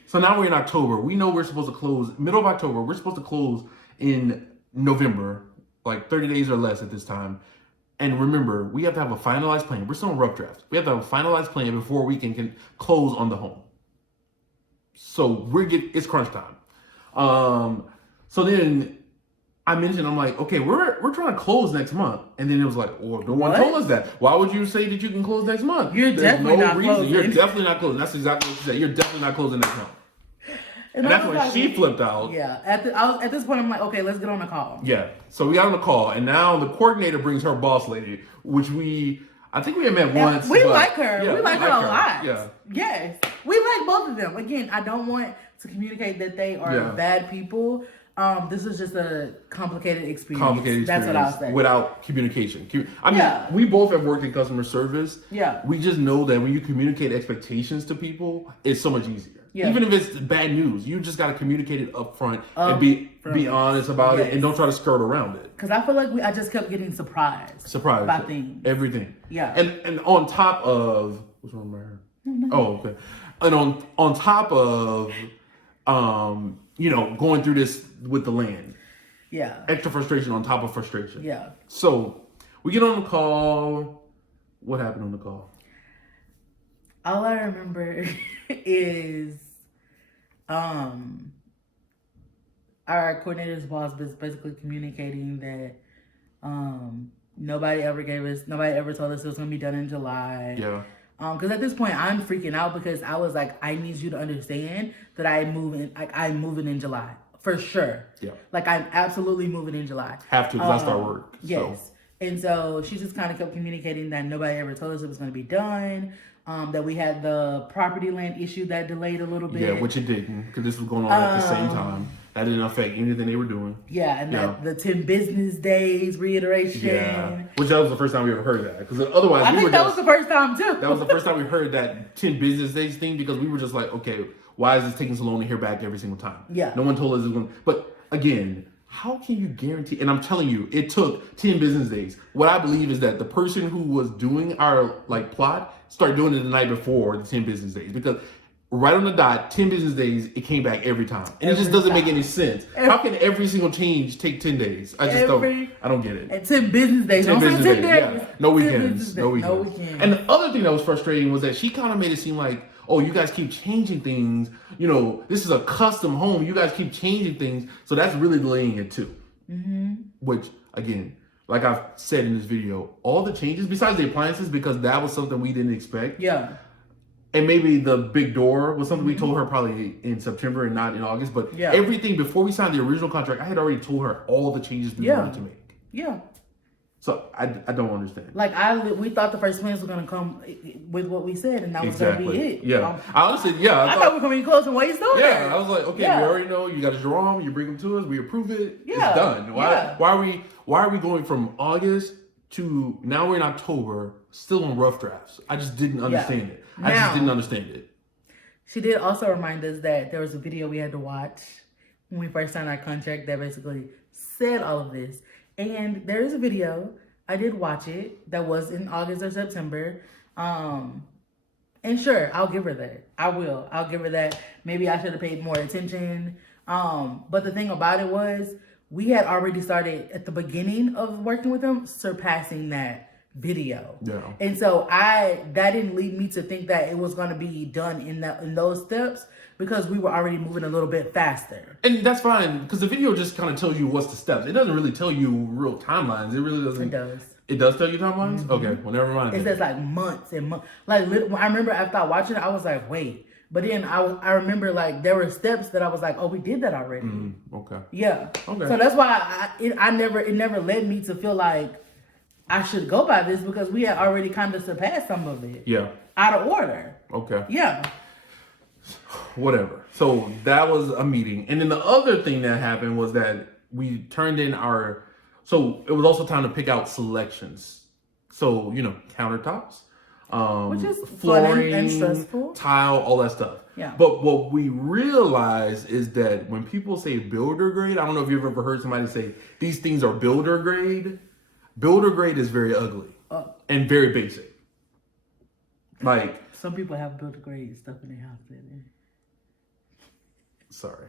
So now we're in October. We know we're supposed to close middle of October. We're supposed to close in November, like 30 days or less at this time. And remember, we have to have a finalized plan. We're still in rough draft. We have to have a finalized plan before we can close on the home. So it's crunch time. So then I mentioned, I'm like, okay, we're trying to close next month. And then it was like, well, no one told us that. Why would you say that you can close next month? There's definitely no reason. Closing. You're definitely not closing. That's exactly what she said. You're definitely not closing next month. And that's when she flipped out. Yeah. At this point, I'm like, okay, let's get on the call. Yeah. So we got on the call, and now the coordinator brings her boss lady, which I think we had met once. We like her. Yeah, we like her a lot. Yeah. Yes. We like both of them. Again, I don't want to communicate that they are bad people. This is just a complicated experience. That's what I'll say. Without communication. I mean, we both have worked in customer service. Yeah. We just know that when you communicate expectations to people, it's so much easier. Yeah. Even if it's bad news, you just got to communicate it up front and be honest about it, and don't try to skirt around it. Because I feel like I just kept getting surprised by things. Everything. Yeah. And on top of, what's wrong with my hair? Oh, okay. And on top of, going through this with the land. Yeah. Extra frustration on top of frustration. Yeah. So we get on the call. What happened on the call? All I remember is our coordinator's boss was basically communicating that nobody ever told us it was gonna be done in July. Yeah. Because at this point I'm freaking out because I was like, I need you to understand that I'm moving in July for sure. Yeah. Like I'm absolutely moving in July. Have to because I start work. Yes. So. And so she just kind of kept communicating that nobody ever told us it was going to be done. That we had the property land issue that delayed a little bit. Yeah, which it didn't, because this was going on at the same time. That didn't affect anything they were doing. Yeah, and the 10 business days reiteration. Yeah, which that was the first time we ever heard that. Because otherwise, I think that was the first time too. That was the first time we heard that 10 business days thing, because we were just like, okay, why is this taking so long to hear back every single time? Yeah. No one told us it was going to. But again, how can you guarantee? And I'm telling you, it took 10 business days. What I believe is that the person who was doing our plot started doing it the night before the 10 business days, because right on the dot, 10 business days, it came back every time. And it just doesn't make any sense. How can every single change take 10 days? I don't get it. And 10 business days. 10 business days. days. Yeah. No weekends. No weekends. And the other thing that was frustrating was that she kind of made it seem like, oh, you guys keep changing things. This is a custom home. You guys keep changing things. So that's really delaying it too. Mm-hmm. Which, again, like I've said in this video, all the changes, besides the appliances, because that was something we didn't expect. Yeah. And maybe the big door was something we told her probably in September and not in August. But everything before we signed the original contract, I had already told her all the changes we wanted to make. Yeah. So I don't understand. Like we thought the first plans were gonna come with what we said, and that was gonna be it. Yeah, I honestly, I thought we were coming close and wait still. Yeah, I was like, okay, we already know you got to draw them, you bring them to us, we approve it, it's done. Why are we going from August to now we're in October, still on rough drafts? I just didn't understand it. I just didn't understand it. She did also remind us that there was a video we had to watch when we first signed our contract that basically said all of this. And there is a video, I did watch it, that was in August or September. And sure, I'll give her that. I'll give her that. Maybe I should have paid more attention. But the thing about it was, we had already started at the beginning of working with them, surpassing that video. Yeah. And so that didn't lead me to think that it was going to be done in those steps, because we were already moving a little bit faster. And that's fine, because the video just kind of tells you what's the steps. It doesn't really tell you real timelines. It really doesn't. It does. It does tell you timelines? Mm-hmm. Okay, well, never mind. It says like months and months. Like, I remember after I watched it, I was like, wait. But then I remember like there were steps that I was like, oh, we did that already. Okay. Yeah. Okay. So that's why it never led me to feel like I should go by this, because we had already kind of surpassed some of it. Yeah. Out of order. Okay. Yeah. Whatever. So that was a meeting. And then the other thing that happened was that we turned in so it was also time to pick out selections. So, countertops, which is flooring, fun and stressful. Tile, all that stuff. Yeah. But what we realized is that when people say builder grade, I don't know if you've ever heard somebody say these things are builder grade. Builder grade is very ugly and very basic. Like, some people have builder grade stuff in their house. Sorry.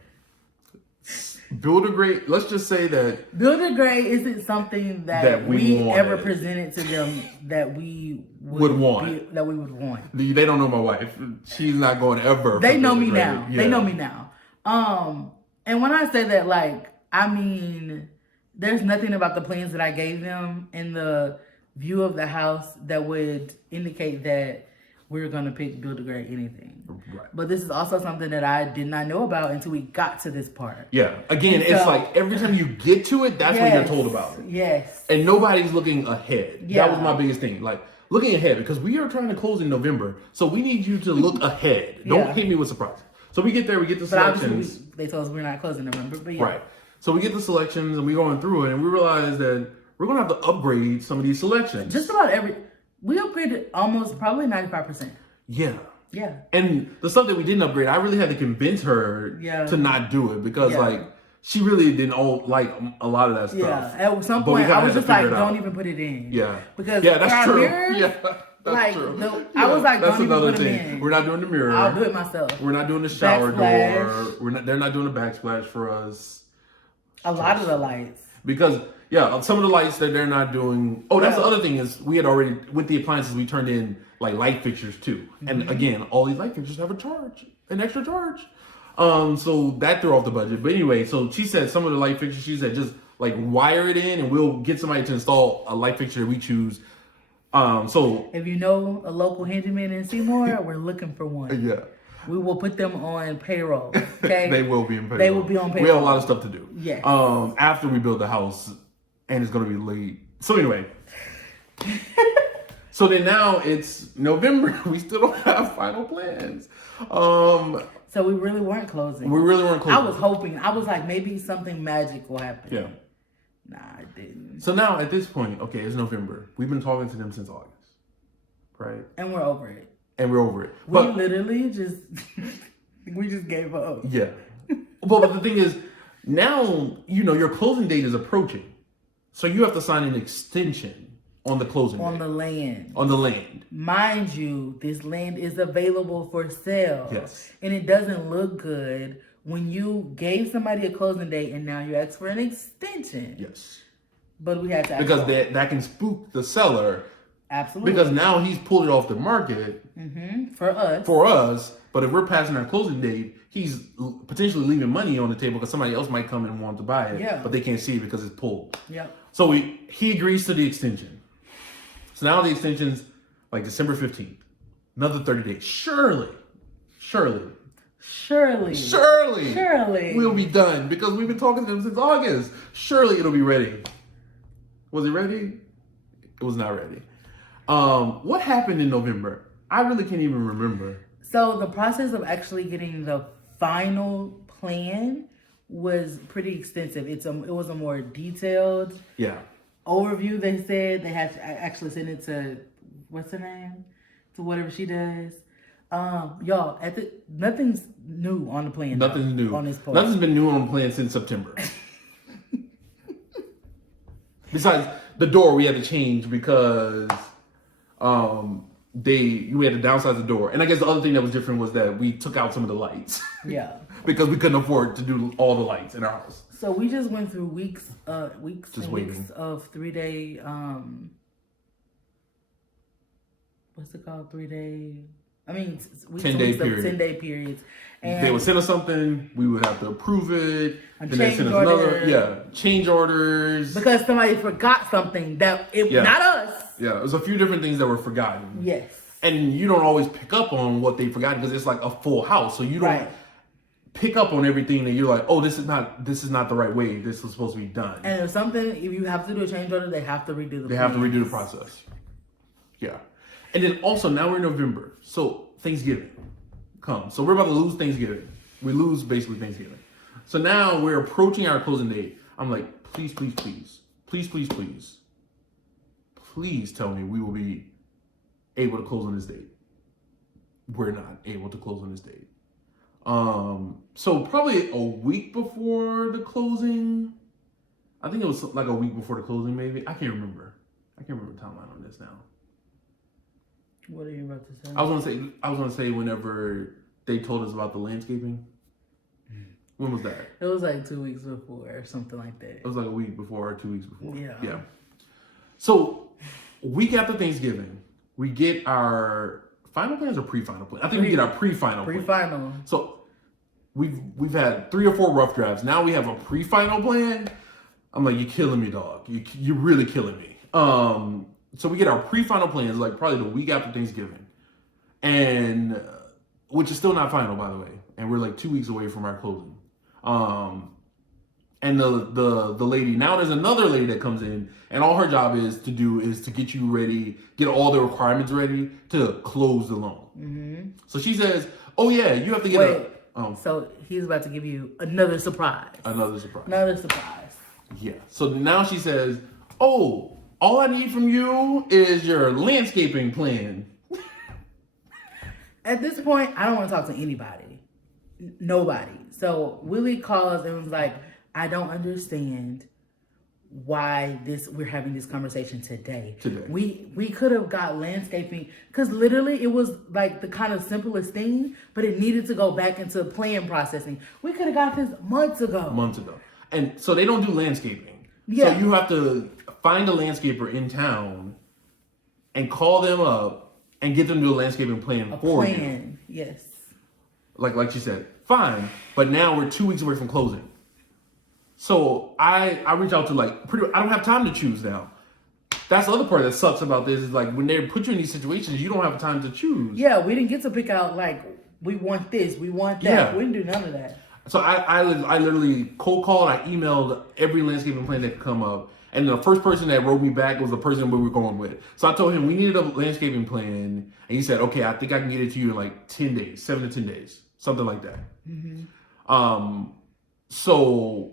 Builder grade, let's just say that builder grade isn't something that we ever presented to them that we would want. That we would want. They don't know my wife. She's not going ever. They know me now. Yeah. They know me now. And when I say that, like, I mean, there's nothing about the plans that I gave them in the view of the house that would indicate that we're going to pick builder grade anything. Right. But this is also something that I did not know about until we got to this part. Yeah. Again, it's like every time you get to it, that's when you're told about it. Yes. And nobody's looking ahead. Yeah. That was my biggest thing. Like, looking ahead, because we are trying to close in November. So we need you to look ahead. Don't hit me with surprises. So we get there, we get the selections. They told us we're not closing November, but yeah. Right. So we get the selections and we're going through it, and we realize that we're going to have to upgrade some of these selections. Just about we upgraded almost probably 95%. Yeah. Yeah. And the stuff that we didn't upgrade, I really had to convince her to not do it because like she really didn't like a lot of that stuff. Yeah. At some point, I was just like, don't even put it in. Yeah. Because that's true. Mirrors, yeah. That's like, true. I was like, that's don't even another put thing. them in. We're not doing the mirror. I'll do it myself. We're not doing the shower Backsplash. door. They're not doing the backsplash for us. A lot of the lights. Because some of the lights that they're not doing. Oh, that's the other thing is we had already with the appliances we turned in like light fixtures too. And again, all these light fixtures have an extra charge. So that threw off the budget. But anyway, so she said some of the light fixtures, she said just like wire it in and we'll get somebody to install a light fixture that we choose. So if you know a local handyman in Seymour, we're looking for one. Yeah. We will put them on payroll. Okay. They will be in payroll. They will be on payroll. We have a lot of stuff to do. Yes. After we build the house, and it's gonna be late. So anyway. So then now it's November. We still don't have final plans. So we really weren't closing. I was hoping. I was like, maybe something magic will happen. Yeah. Nah, it didn't. So now at this point, okay, it's November. We've been talking to them since August, right? And we're over it. And we're over it. We literally just we just gave up. Yeah. But the thing is, now your closing date is approaching, so you have to sign an extension on the closing date. On the land. On the land. Mind you, this land is available for sale. Yes. And it doesn't look good when you gave somebody a closing date and now you ask for an extension. Yes. But we had to ask because that can spook the seller. Absolutely. Because now he's pulled it off the market. For us. For us. But if we're passing our closing date, he's potentially leaving money on the table because somebody else might come and want to buy it. Yeah. But they can't see it because it's pulled. Yep. So he agrees to the extension. So now the extension's like December 15th. Another 30 days. Surely. We'll be done because we've been talking to them since August. Surely it'll be ready. Was it ready? It was not ready. What happened in November? I really can't even remember. So the process of actually getting the final plan was pretty extensive. It was a more detailed overview. They said they had to actually send it to what's her name, to whatever she does. Y'all, nothing's new on the plan. Nothing's new on this post. Nothing's been new on the plan since September. Besides the door, we had to change because we had to downsize the door, and I guess the other thing that was different was that we took out some of the lights. Yeah. Because we couldn't afford to do all the lights in our house. So we just went through weeks of 3-day. What's it called? 3-day. I mean, 10-day period. 10-day periods. And they would send us something, we would have to approve it. And then they send us another, change orders. Because somebody forgot something not us. Yeah, there's a few different things that were forgotten. Yes. And you don't always pick up on what they forgot because it's like a full house, so you don't pick up on everything, and you're like, oh, this is not the right way. This is supposed to be done. And if you have to do a change order, they have to redo the process. Yeah. And then also now we're in November, so Thanksgiving comes. So we're about to lose Thanksgiving. We lose basically Thanksgiving. So now we're approaching our closing date. I'm like, please tell me we will be able to close on this date. We're not able to close on this date. So probably a week before the closing. I think it was like a week before the closing, maybe. I can't remember the timeline on this now. What are you about to say? I was gonna say whenever they told us about the landscaping. When was that? It was like 2 weeks before or something like that. It was like a week before or 2 weeks before. Yeah. So a week after Thanksgiving, we get our final plans or pre-final plan. I think we get our pre-final. Pre-final. So we've had 3 or 4 rough drafts. Now we have a pre-final plan. I'm like, you're killing me, dog. You're really killing me. So we get our pre-final plans like probably the week after Thanksgiving, and which is still not final, by the way. And we're like 2 weeks away from our closing. And the lady, now there's another lady that comes in, and all her job is to get you ready, get all the requirements ready to close the loan. Mm-hmm. So she says, oh yeah, you have to get so he's about to give you another surprise. Yeah. So now she says, oh, all I need from you is your landscaping plan. At this point, I don't want to talk to anybody. Nobody. So Willie calls and was like, I don't understand why we're having this conversation today. We could have got landscaping, because literally it was like the kind of simplest thing, but it needed to go back into plan processing. We could have got this months ago. And so they don't do landscaping. So you have to find a landscaper in town and call them up and get them to do a landscaping plan for you. Yes. Like you said, fine. But now we're 2 weeks away from closing. So I reach out to I don't have time to choose now. That's the other part that sucks about this, is like when they put you in these situations, you don't have time to choose. Yeah, we didn't get to pick out like, we want this, we want that. Yeah. We didn't do none of that. So I literally cold called, I emailed every landscaping plan that could come up. And the first person that wrote me back was the person we were going with. So I told him we needed a landscaping plan. And he said, okay, I think I can get it to you in like 10 days, 7 to 10 days, something like that. Mm-hmm. So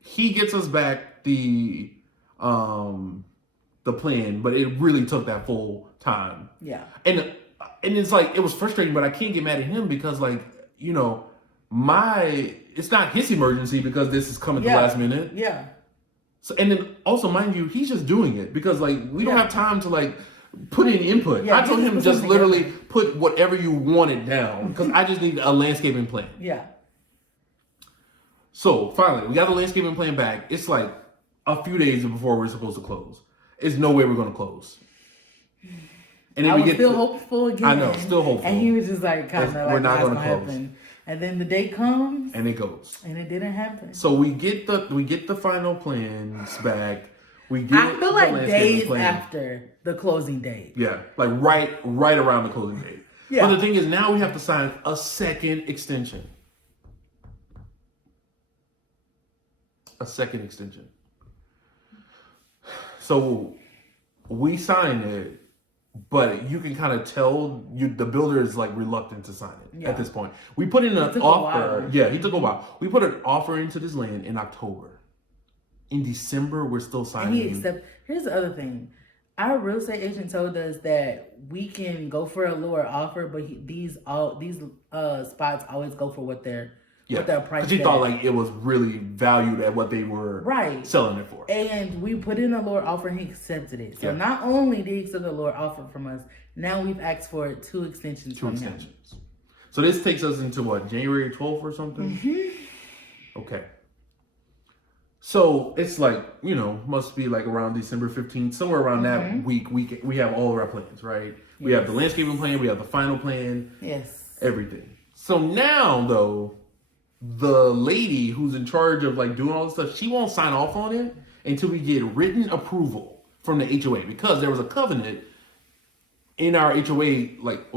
he gets us back the plan, but it really took that full time. Yeah. And it's like, it was frustrating, but I can't get mad at him because, like, you know, it's not his emergency because this is coming at the last minute. Yeah. So, and then also, mind you, he's just doing it because, like, we don't have time to, like, put in input. Yeah, I told him just literally put whatever you wanted down because I just need a landscaping plan. Yeah. So finally, we got the landscaping plan back. It's like a few days before we're supposed to close. There's no way we're going to close. And then I was still hopeful again. I know, still hopeful. And he was just like, kind of like, we're not going to close. Happen. And then the date comes, and it goes, and it didn't happen. So we get the final plans back. I feel like days after the closing date. Yeah, like right around the closing date. Yeah. But the thing is, now we have to sign a second extension. So we signed it, but you can kind of tell the builder is like reluctant to sign it at this point. We put in an offer. Yeah, he took a while. We put an offer into this land in October. In December, we're still signing. Here's the other thing. Our real estate agent told us that we can go for a lower offer, but these spots always go for what their price. Because he thought like it was really valued at what they were selling it for. And we put in a lower offer and he accepted it. So not only did he accept a lower offer from us, now we've asked for 2 extensions from him. So this takes us into what, January 12th or something? Mm-hmm. Okay. So it's like, you know, must be like around December 15th, somewhere around that week, we have all of our plans, right? Yes. We have the landscaping plan, we have the final plan. Yes. Everything. So now, though, the lady who's in charge of like doing all this stuff, she won't sign off on it until we get written approval from the HOA, because there was a covenant in our HOA,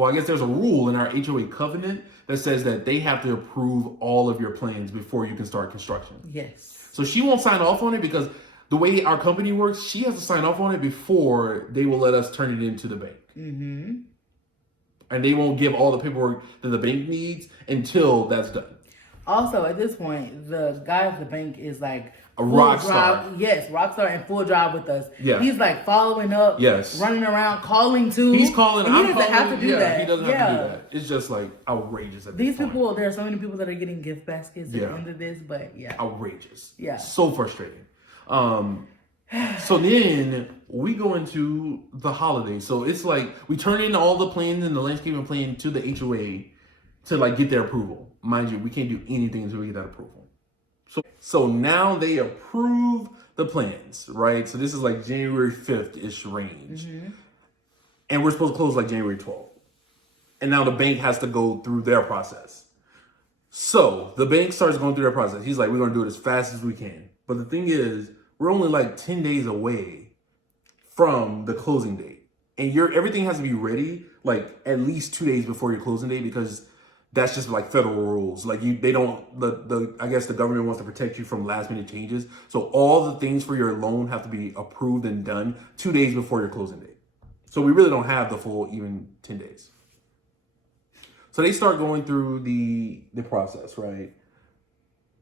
I guess there's a rule in our HOA covenant that says that they have to approve all of your plans before you can start construction. Yes. So she won't sign off on it because the way our company works, she has to sign off on it before they will let us turn it into the bank. Mm-hmm. And they won't give all the paperwork that the bank needs until that's done. Also, at this point, the guy at the bank is like a rock star. Yes, rock star and full drive with us. Yeah. He's like following up, running around, calling too. He's calling. He doesn't have to do that. He doesn't have to do that. It's just like outrageous at these this point. people, there are so many people that are getting gift baskets at the end of this, but outrageous. Yeah. So frustrating. So then we go into the holidays. So it's like we turn in all the plans and the landscaping plan to the HOA to like get their approval. Mind you, we can't do anything until we get that approval. So now they approve the plans, right? So this is like January 5th-ish range. Mm-hmm. And we're supposed to close like January 12th. And now the bank has to go through their process. So the bank starts going through their process. He's like, we're going to do it as fast as we can. But the thing is, we're only like 10 days away from the closing date. And everything has to be ready like at least 2 days before your closing date, because that's just like federal rules. Like I guess the government wants to protect you from last minute changes. So all the things for your loan have to be approved and done 2 days before your closing date. So we really don't have the full even 10 days. So they start going through the process, right?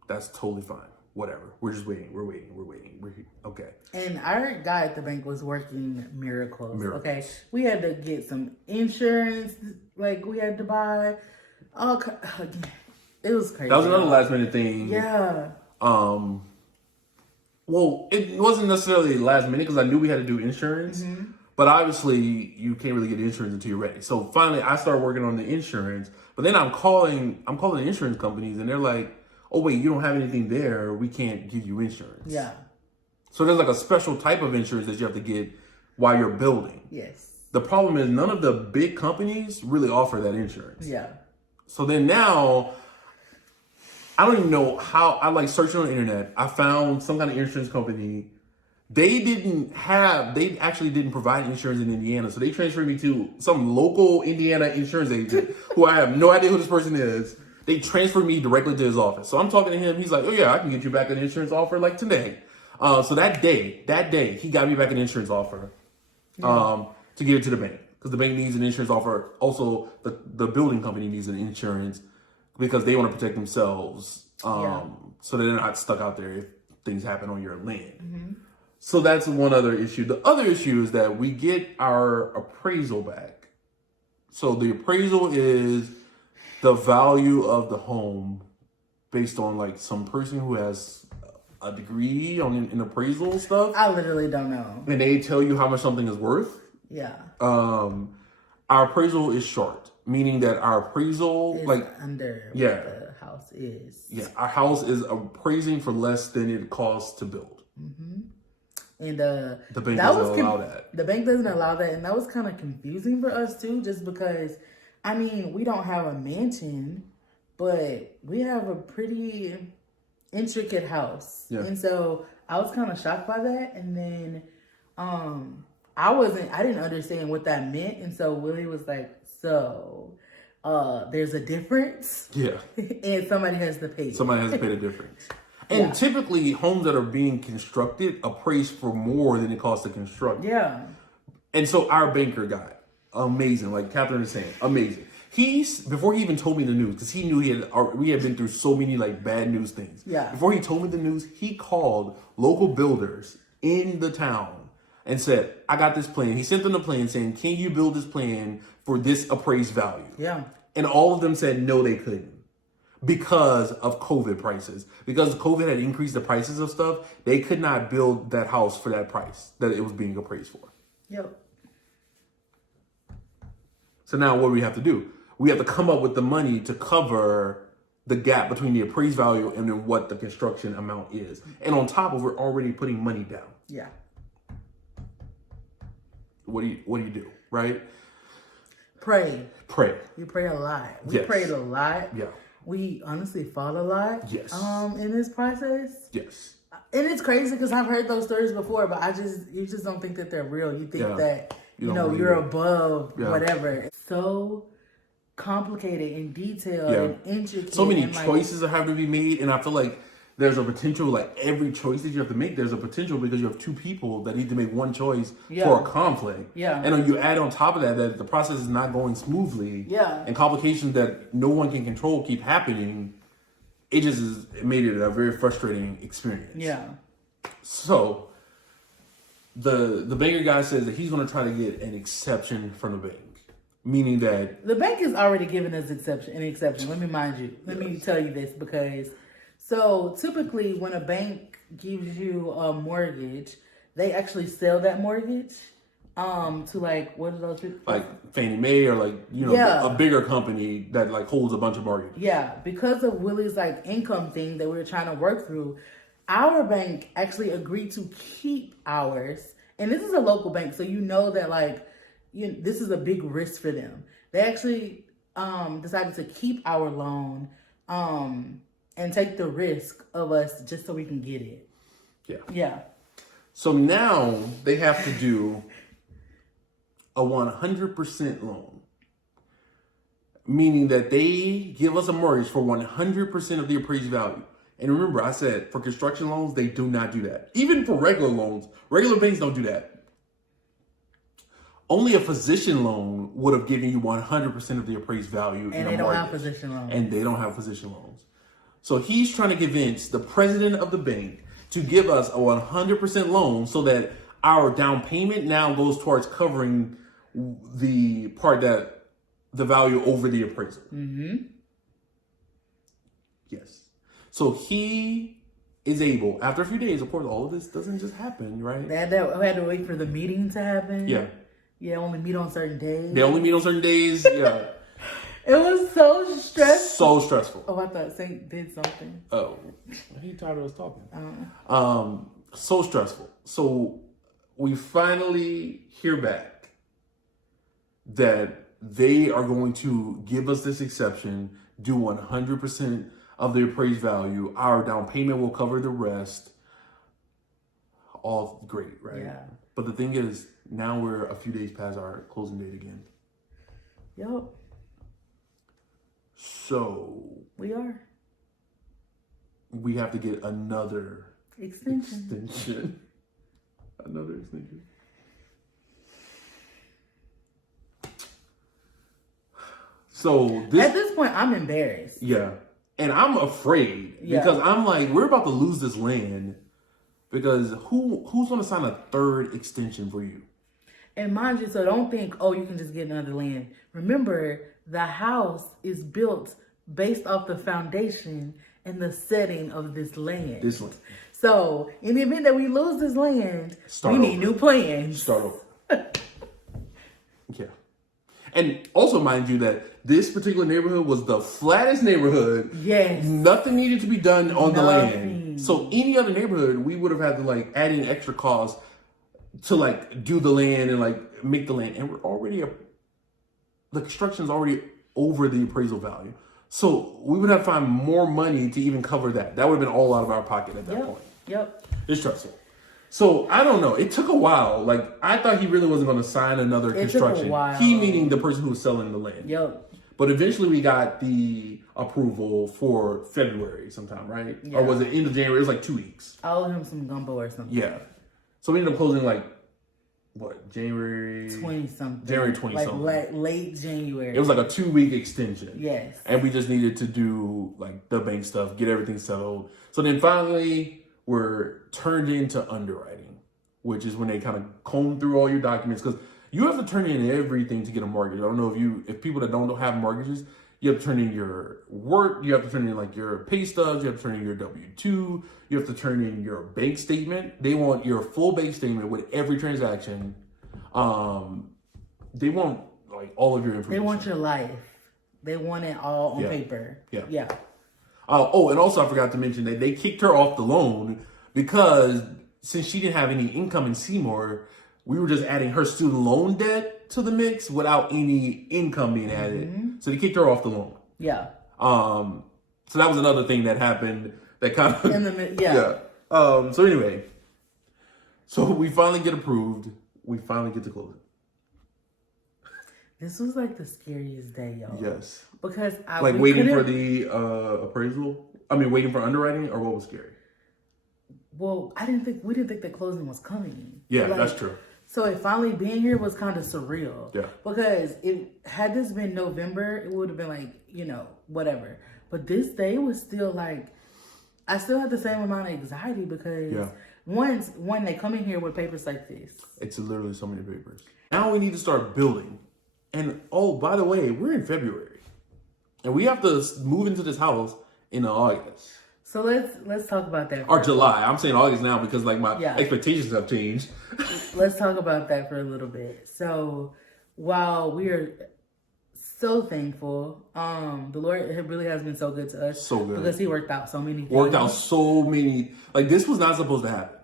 That's totally fine. whatever. We're just waiting. We're waiting. Okay. And our guy at the bank was working miracles. Miracles. Okay, we had to get some insurance, like we had to buy. Oh, it was crazy. That was another last minute thing. Yeah. Well, it wasn't necessarily last minute because I knew we had to do insurance, but obviously you can't really get insurance until you're ready. So finally, I started working on the insurance, but then I'm calling the insurance companies, and they're like, "Oh wait, you don't have anything there. We can't give you insurance." Yeah. So there's like a special type of insurance that you have to get while you're building. Yes. The problem is none of the big companies really offer that insurance. Yeah. So then now, I don't even know how. I like searching on the internet. I found some kind of insurance company. They actually didn't provide insurance in Indiana. So they transferred me to some local Indiana insurance agent who I have no idea who this person is. They transferred me directly to his office. So I'm talking to him. He's like, "Oh yeah, I can get you back an insurance offer like today." So that day, he got me back an insurance offer to give it to the bank. Because the bank needs an insurance offer. Also, the building company needs an insurance because they want to protect themselves. So they're not stuck out there if things happen on your land. So that's one other issue. The other issue is that we get our appraisal back. So the appraisal is the value of the home based on like some person who has a degree in appraisal stuff. I literally don't know. And they tell you how much something is worth. Yeah. Our appraisal is short, meaning that our appraisal It's like under yeah. what the house is. Yeah, our house is appraising for less than it costs to build. And the bank doesn't allow that. The bank doesn't allow that, and that was kind of confusing for us too, just because, I mean, we don't have a mansion, but we have a pretty intricate house, and so I was kind of shocked by that. And then, I didn't understand what that meant, and so Willie was like, "So, there's a difference, and somebody has to pay. Somebody has to pay the difference." And typically, homes that are being constructed appraise for more than it costs to construct. Yeah. And so our banker guy, amazing, like Kathryn is saying, amazing. Before he even told me the news, because he knew we had been through so many like bad news things. Yeah. Before he told me the news, he called local builders in the town and said, "I got this plan." He sent them the plan saying, "Can you build this plan for this appraised value?" Yeah. And all of them said no, they couldn't. Because of COVID prices. Because COVID had increased the prices of stuff, they could not build that house for that price that it was being appraised for. Yep. So now what do we have to do? We have to come up with the money to cover the gap between the appraised value and then what the construction amount is. And on top of it, we're already putting money down. Yeah. What do you do, right? Pray. We pray a lot. We prayed a lot. Yeah. We honestly fought a lot. Yes. In this process. Yes. And it's crazy because I've heard those stories before, but you just don't think that they're real. You think that you're above whatever. It's so complicated and detailed and intricate. So many choices that have to be made, and I feel like there's a potential, like every choice that you have to make, there's a potential because you have two people that need to make one choice for a conflict. Yeah. And then you add on top of that the process is not going smoothly. Yeah. And complications that no one can control keep happening. It made it a very frustrating experience. Yeah. So the banker guy says that he's going to try to get an exception from the bank. Meaning that the bank has already given us an exception. Let me tell you this, because so typically when a bank gives you a mortgage, they actually sell that mortgage to like, what are those people? Like Fannie Mae or like, a bigger company that like holds a bunch of mortgages. Yeah, because of Willie's like income thing that we were trying to work through, our bank actually agreed to keep ours. And this is a local bank, so that like, this is a big risk for them. They actually decided to keep our loan and take the risk of us just so we can get it. Yeah. Yeah. So now they have to do a 100% loan, meaning that they give us a mortgage for 100% of the appraised value. And remember, I said for construction loans, they do not do that. Even for regular loans, regular banks don't do that. Only a physician loan would have given you 100% of the appraised value. And they don't have physician loans. And they don't have physician loans. So he's trying to convince the president of the bank to give us a 100% loan so that our down payment now goes towards covering the part that the value over the appraisal. Mm-hmm. Yes. So he is able, after a few days, of course, all of this doesn't just happen, right? I had to wait for the meeting to happen. Yeah. Yeah, only meet on certain days. They only meet on certain days. Yeah. It was so stressful. So stressful. Oh, I thought Saint did something. Oh. He tired of us talking. Uh-huh. So stressful. So we finally hear back that they are going to give us this exception, do 100% of the appraised value. Our down payment will cover the rest. All great, right? Yeah. But the thing is, now we're a few days past our closing date again. Yep. So We are. we have to get another Extension. Another extension. So At this point, I'm embarrassed. yeah. And I'm afraid because I'm like, we're about to lose this land because who's going to sign a third extension for you? And mind you, so don't think, oh, you can just get another land. Remember, the house is built based off the foundation and the setting of this land. This one. So in the event that we lose this land, Start we need over. new plans. Start over. Yeah. And also mind you that this particular neighborhood was the flattest neighborhood. Yes. Nothing needed to be done on the land. Nothing. So any other neighborhood, we would have had to like add in extra costs to like do the land and like make the land. And we're already, the construction's already over the appraisal value. So we would have to find more money to even cover that. That would have been all out of our pocket at that point. Yep. It's stressful. So I don't know. It took a while. Like I thought he really wasn't going to sign another construction. Took a while. He meaning the person who was selling the land. Yep. But eventually we got the approval for February sometime, right? Yeah. Or was it end of January? It was like 2 weeks. I owe him some gumbo or something. Yeah. So we ended up closing like what, January 20 something. January 20 like something. Late January. It was like a 2 week extension. Yes. And we just needed to do like the bank stuff, get everything settled. So then finally we're turned into underwriting, which is when they kind of comb through all your documents because you have to turn in everything to get a mortgage. I don't know if people that don't have mortgages, you have to turn in your work, you have to turn in like your pay stubs, you have to turn in your W-2, you have to turn in your bank statement. They want your full bank statement with every transaction. They want like all of your information. They want your life. They want it all on paper. Yeah. Yeah. Oh, and also I forgot to mention that they kicked her off the loan because since she didn't have any income in Seymour, we were just adding her student loan debt to the mix without any income being added. Mm-hmm. So they kicked her off the loan. Yeah. So that was another thing that happened that kind of yeah. So anyway, so we finally get approved. We finally get to close it. This was like the scariest day, y'all. Yes. Because like waiting for the appraisal. I mean, waiting for underwriting, or what was scary? Well, we didn't think the closing was coming. Yeah, that's true. So it finally being here was kind of surreal. Yeah. Because had this been November, it would have been like, whatever. But this day was still like, I still had the same amount of anxiety because when they come in here with papers like this. It's literally so many papers. Now we need to start building. And oh, by the way, we're in February. And we have to move into this house in August. So let's talk about that. Or July. I'm saying August now because like my expectations have changed. Let's talk about that for a little bit. So while we are so thankful, the Lord really has been so good to us. So good. Because he worked out so many things. Worked out so many. Like this was not supposed to happen.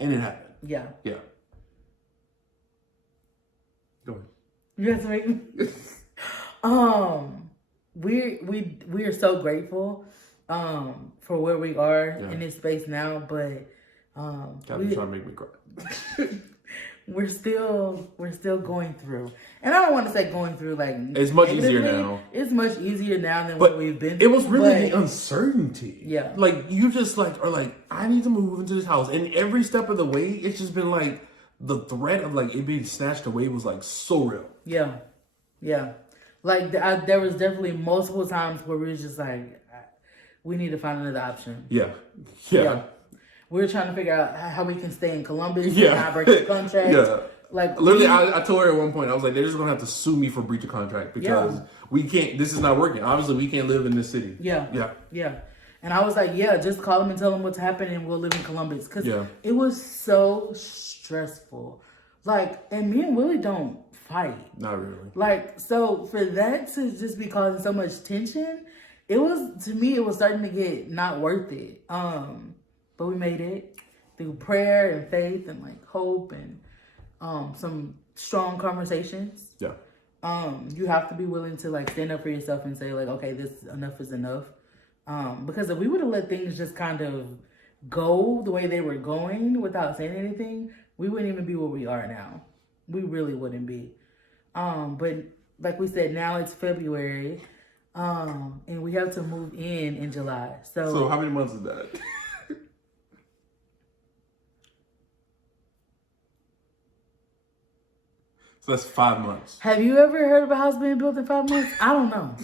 And it happened. Yeah. Yeah. Go ahead. You have to make me. We are so grateful for where we are in this space now, but God, trying to make me cry. we're still going through, and I don't want to say going through like it's much easier now. It's much easier now than what we've been through. It was really the uncertainty. Yeah, like you just like are like I need to move into this house, and every step of the way, it's just been like the threat of like it being snatched away was like so real. Yeah. Like there was definitely multiple times where we was just like, we need to find another option. Yeah. Yeah. We're trying to figure out how we can stay in Columbus Yeah. and not break the contract. Yeah. Like literally, I told her at one point, I was like, they're just gonna have to sue me for breach of contract because we can't. This is not working. Obviously, we can't live in this city. Yeah. And I was like, just call them and tell them what's happening, and we'll live in Columbus because it was so stressful. Like, and me and Willie don't fight. Not really. Like, so for that to just be causing so much tension, it was, to me, it was starting to get not worth it. But we made it through prayer and faith and like hope and some strong conversations. Yeah. You have to be willing to like stand up for yourself and say like, okay, this enough is enough. Because if we would have let things just kind of go the way they were going without saying anything, we wouldn't even be where we are now. We really wouldn't be. But like we said, now it's February, and we have to move in July. So how many months is that? So that's 5 months. Have you ever heard of a house being built in 5 months? I don't know.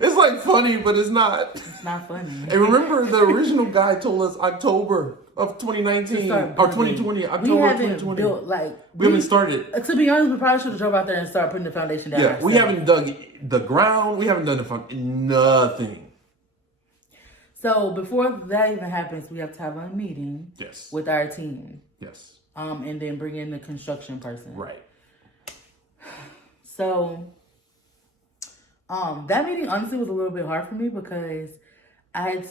It's like funny, but it's not. It's not funny. And remember, the original guy told us October of 2019 or 2020. October we haven't 2020. built we haven't started. To be honest, we probably should have drove out there and started putting the foundation down. Yeah, we haven't dug the ground. We haven't done nothing. So before that even happens, we have to have a meeting. Yes. With our team. Yes. And then bring in the construction person. Right. So, that meeting honestly was a little bit hard for me because I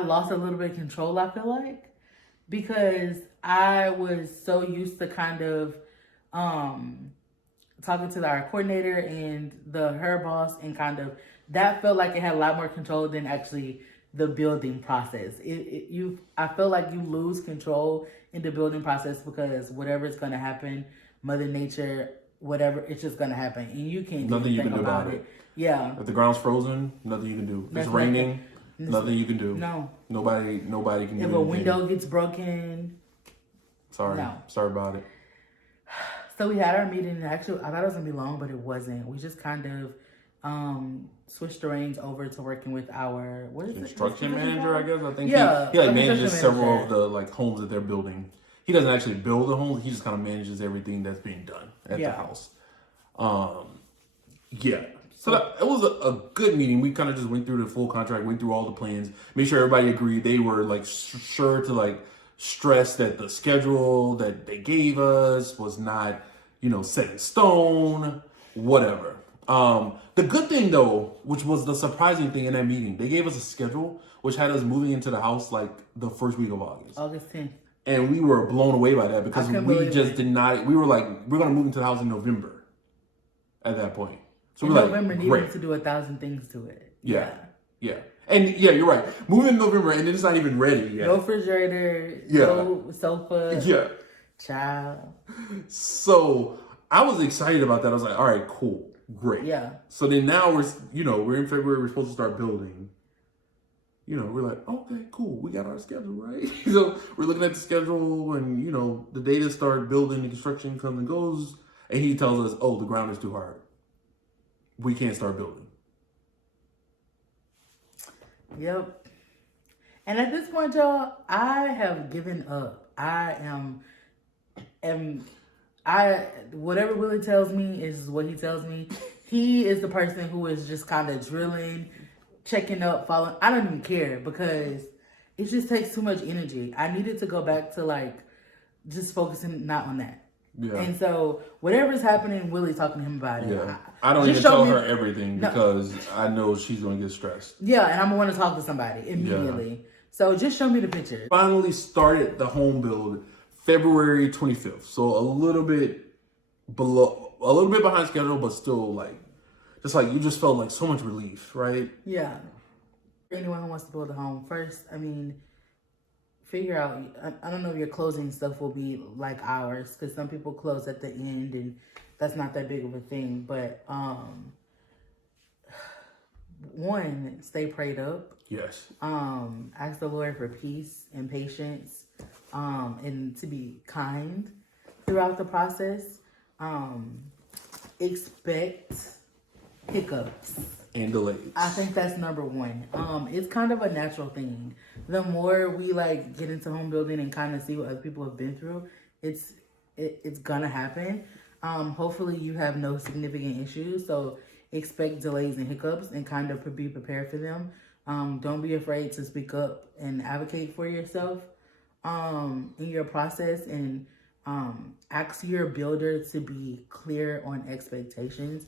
lost a little bit of control, I feel like, because I was so used to kind of talking to our coordinator and her boss, and kind of that felt like it had a lot more control than actually the building process. I feel like you lose control in the building process because whatever is going to happen, Mother Nature, whatever, it's just going to happen, and you can't do nothing you can do about it. Yeah. If the ground's frozen, nothing you can do. If it's raining, nothing you can do. No. Nobody can do anything. If a window gets broken. Sorry about it. So we had our meeting, and actually I thought it was going to be long, but it wasn't. We just kind of switched the reins over to working with our construction manager, I guess. I think he like manages several of the like homes that they're building. He doesn't actually build the homes. He just kind of manages everything that's being done at the house. So it was a good meeting. We kind of just went through the full contract, went through all the plans, made sure everybody agreed. They were like sure to like stress that the schedule that they gave us was not, set in stone, whatever. The good thing though, which was the surprising thing in that meeting, they gave us a schedule which had us moving into the house like the first week of August. August 10th. And we were blown away by that because we just did not. We were like, we're gonna move into the house in November. At that point, so in we're November like, needed to do 1,000 things to it. Yeah, and you're right. Move in November, and then it's not even ready yet. No refrigerator. No sofa. Yeah, child. So I was excited about that. I was like, all right, cool, great. Yeah. So then now we're in February. We're supposed to start building. We're like, okay, cool. We got our schedule, right? So we're looking at the schedule, and the day to start building, the construction comes and goes, and he tells us, "Oh, the ground is too hard. We can't start building." Yep. And at this point, y'all, I have given up. Whatever Willie tells me is what he tells me. He is the person who is just kind of drilling, checking up, following. I don't even care because it just takes too much energy. I needed to go back to like just focusing not on that. Yeah. And so whatever's happening, Willie's talking to him about it. Yeah. I don't even tell her everything because I know she's going to get stressed. Yeah, and I'm going to want to talk to somebody immediately. Yeah. So just show me the picture. Finally started the home build February 25th. So a little bit behind schedule, but still you just felt like so much relief, right? Yeah. For anyone who wants to build a home, first, figure out, I don't know if your closing stuff will be like ours, because some people close at the end and that's not that big of a thing. But one, stay prayed up. Yes. Ask the Lord for peace and patience, and to be kind throughout the process. Expect hiccups. and delays? I think that's number one. It's kind of a natural thing. The more we like get into home building and kind of see what other people have been through, it's gonna happen. Hopefully you have no significant issues, so expect delays and hiccups and kind of be prepared for them. Don't be afraid to speak up and advocate for yourself in your process, and ask your builder to be clear on expectations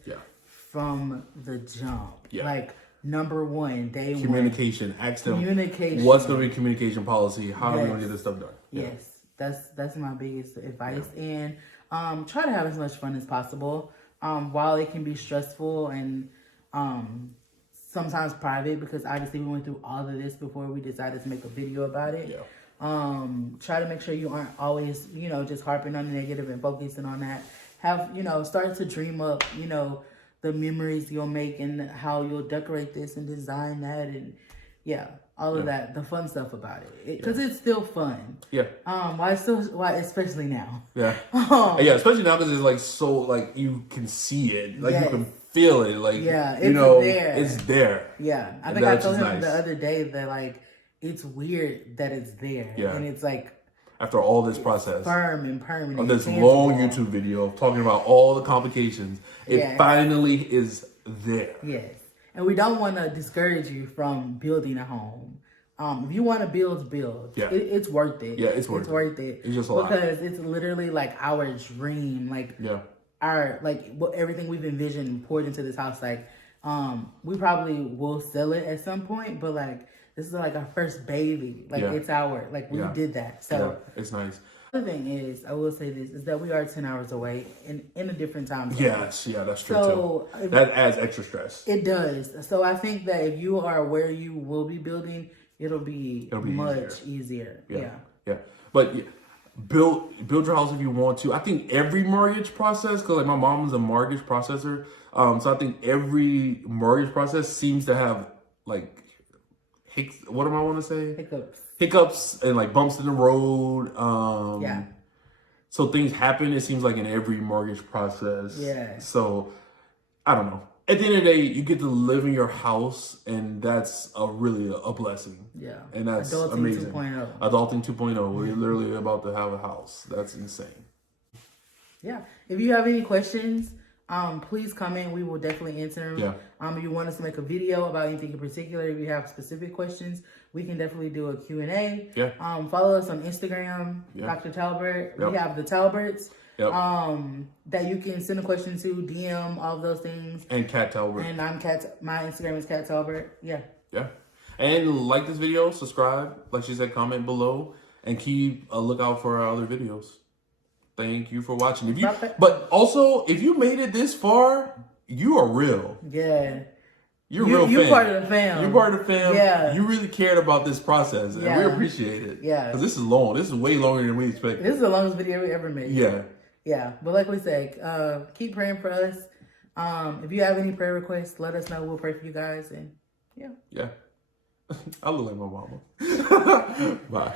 from the jump. Like, number one, communication. Ask them communication. What's going to be communication policy? How are we going to get this stuff done? Yes, that's my biggest advice. And try to have as much fun as possible. While it can be stressful and sometimes private, because obviously we went through all of this before we decided to make a video about it. Try to make sure you aren't always, just harping on the negative and focusing on that. Have, start to dream up, the memories you'll make and how you'll decorate this and design that, and all of that, the fun stuff about it, because it's still fun. Why especially now. Especially now, because it's like, so like you can see it, like you can feel it, like it's there. I think I told him the other day that like it's weird that it's there, and it's like after all this process, firm and permanent. On this long YouTube video talking about all the complications, it finally is there. Yes. And we don't want to discourage you from building a home. If you want to build. It's worth it. It's worth it. It's just a lot. Because it's literally like our dream. Like our everything we've envisioned poured into this house. Like we probably will sell it at some point, but like this is like our first baby. Like it's our we did that. So it's nice. The other thing is, I will say this, is that we are 10 hours away in a different time zone. Yes, that's true too. That adds extra stress. It does. So I think that if you are where you will be building, it'll be much easier. But build your house if you want to. I think every mortgage process, because like my mom's a mortgage processor, so I think every mortgage process seems to have like what do I want to say? Hiccups and like bumps in the road. So things happen, it seems like, in every mortgage process. So I don't know. At the end of the day, you get to live in your house, and that's really a blessing. And that's Adulting amazing. 2.0. Adulting 2.0. We're literally about to have a house. That's insane. If you have any questions, please comment. We will definitely answer them. If you want us to make a video about anything in particular, if you have specific questions, we can definitely do a Q&A. Follow us on Instagram, Dr. Talbert. We have the Talberts. That you can send a question to, DM, all of those things. And Kat Talbert. And my Instagram is Kat Talbert. And like this video, subscribe, like she said, comment below, and keep a lookout for our other videos. Thank you for watching. But also, if you made it this far, you are real. You're real. You're part of the fam. You're part of the fam. You really cared about this process, and we appreciate it. Because this is long. This is way longer than we expected. This is the longest video we ever made. But like we said, keep praying for us. If you have any prayer requests, let us know. We'll pray for you guys. And I look like my mama. Bye.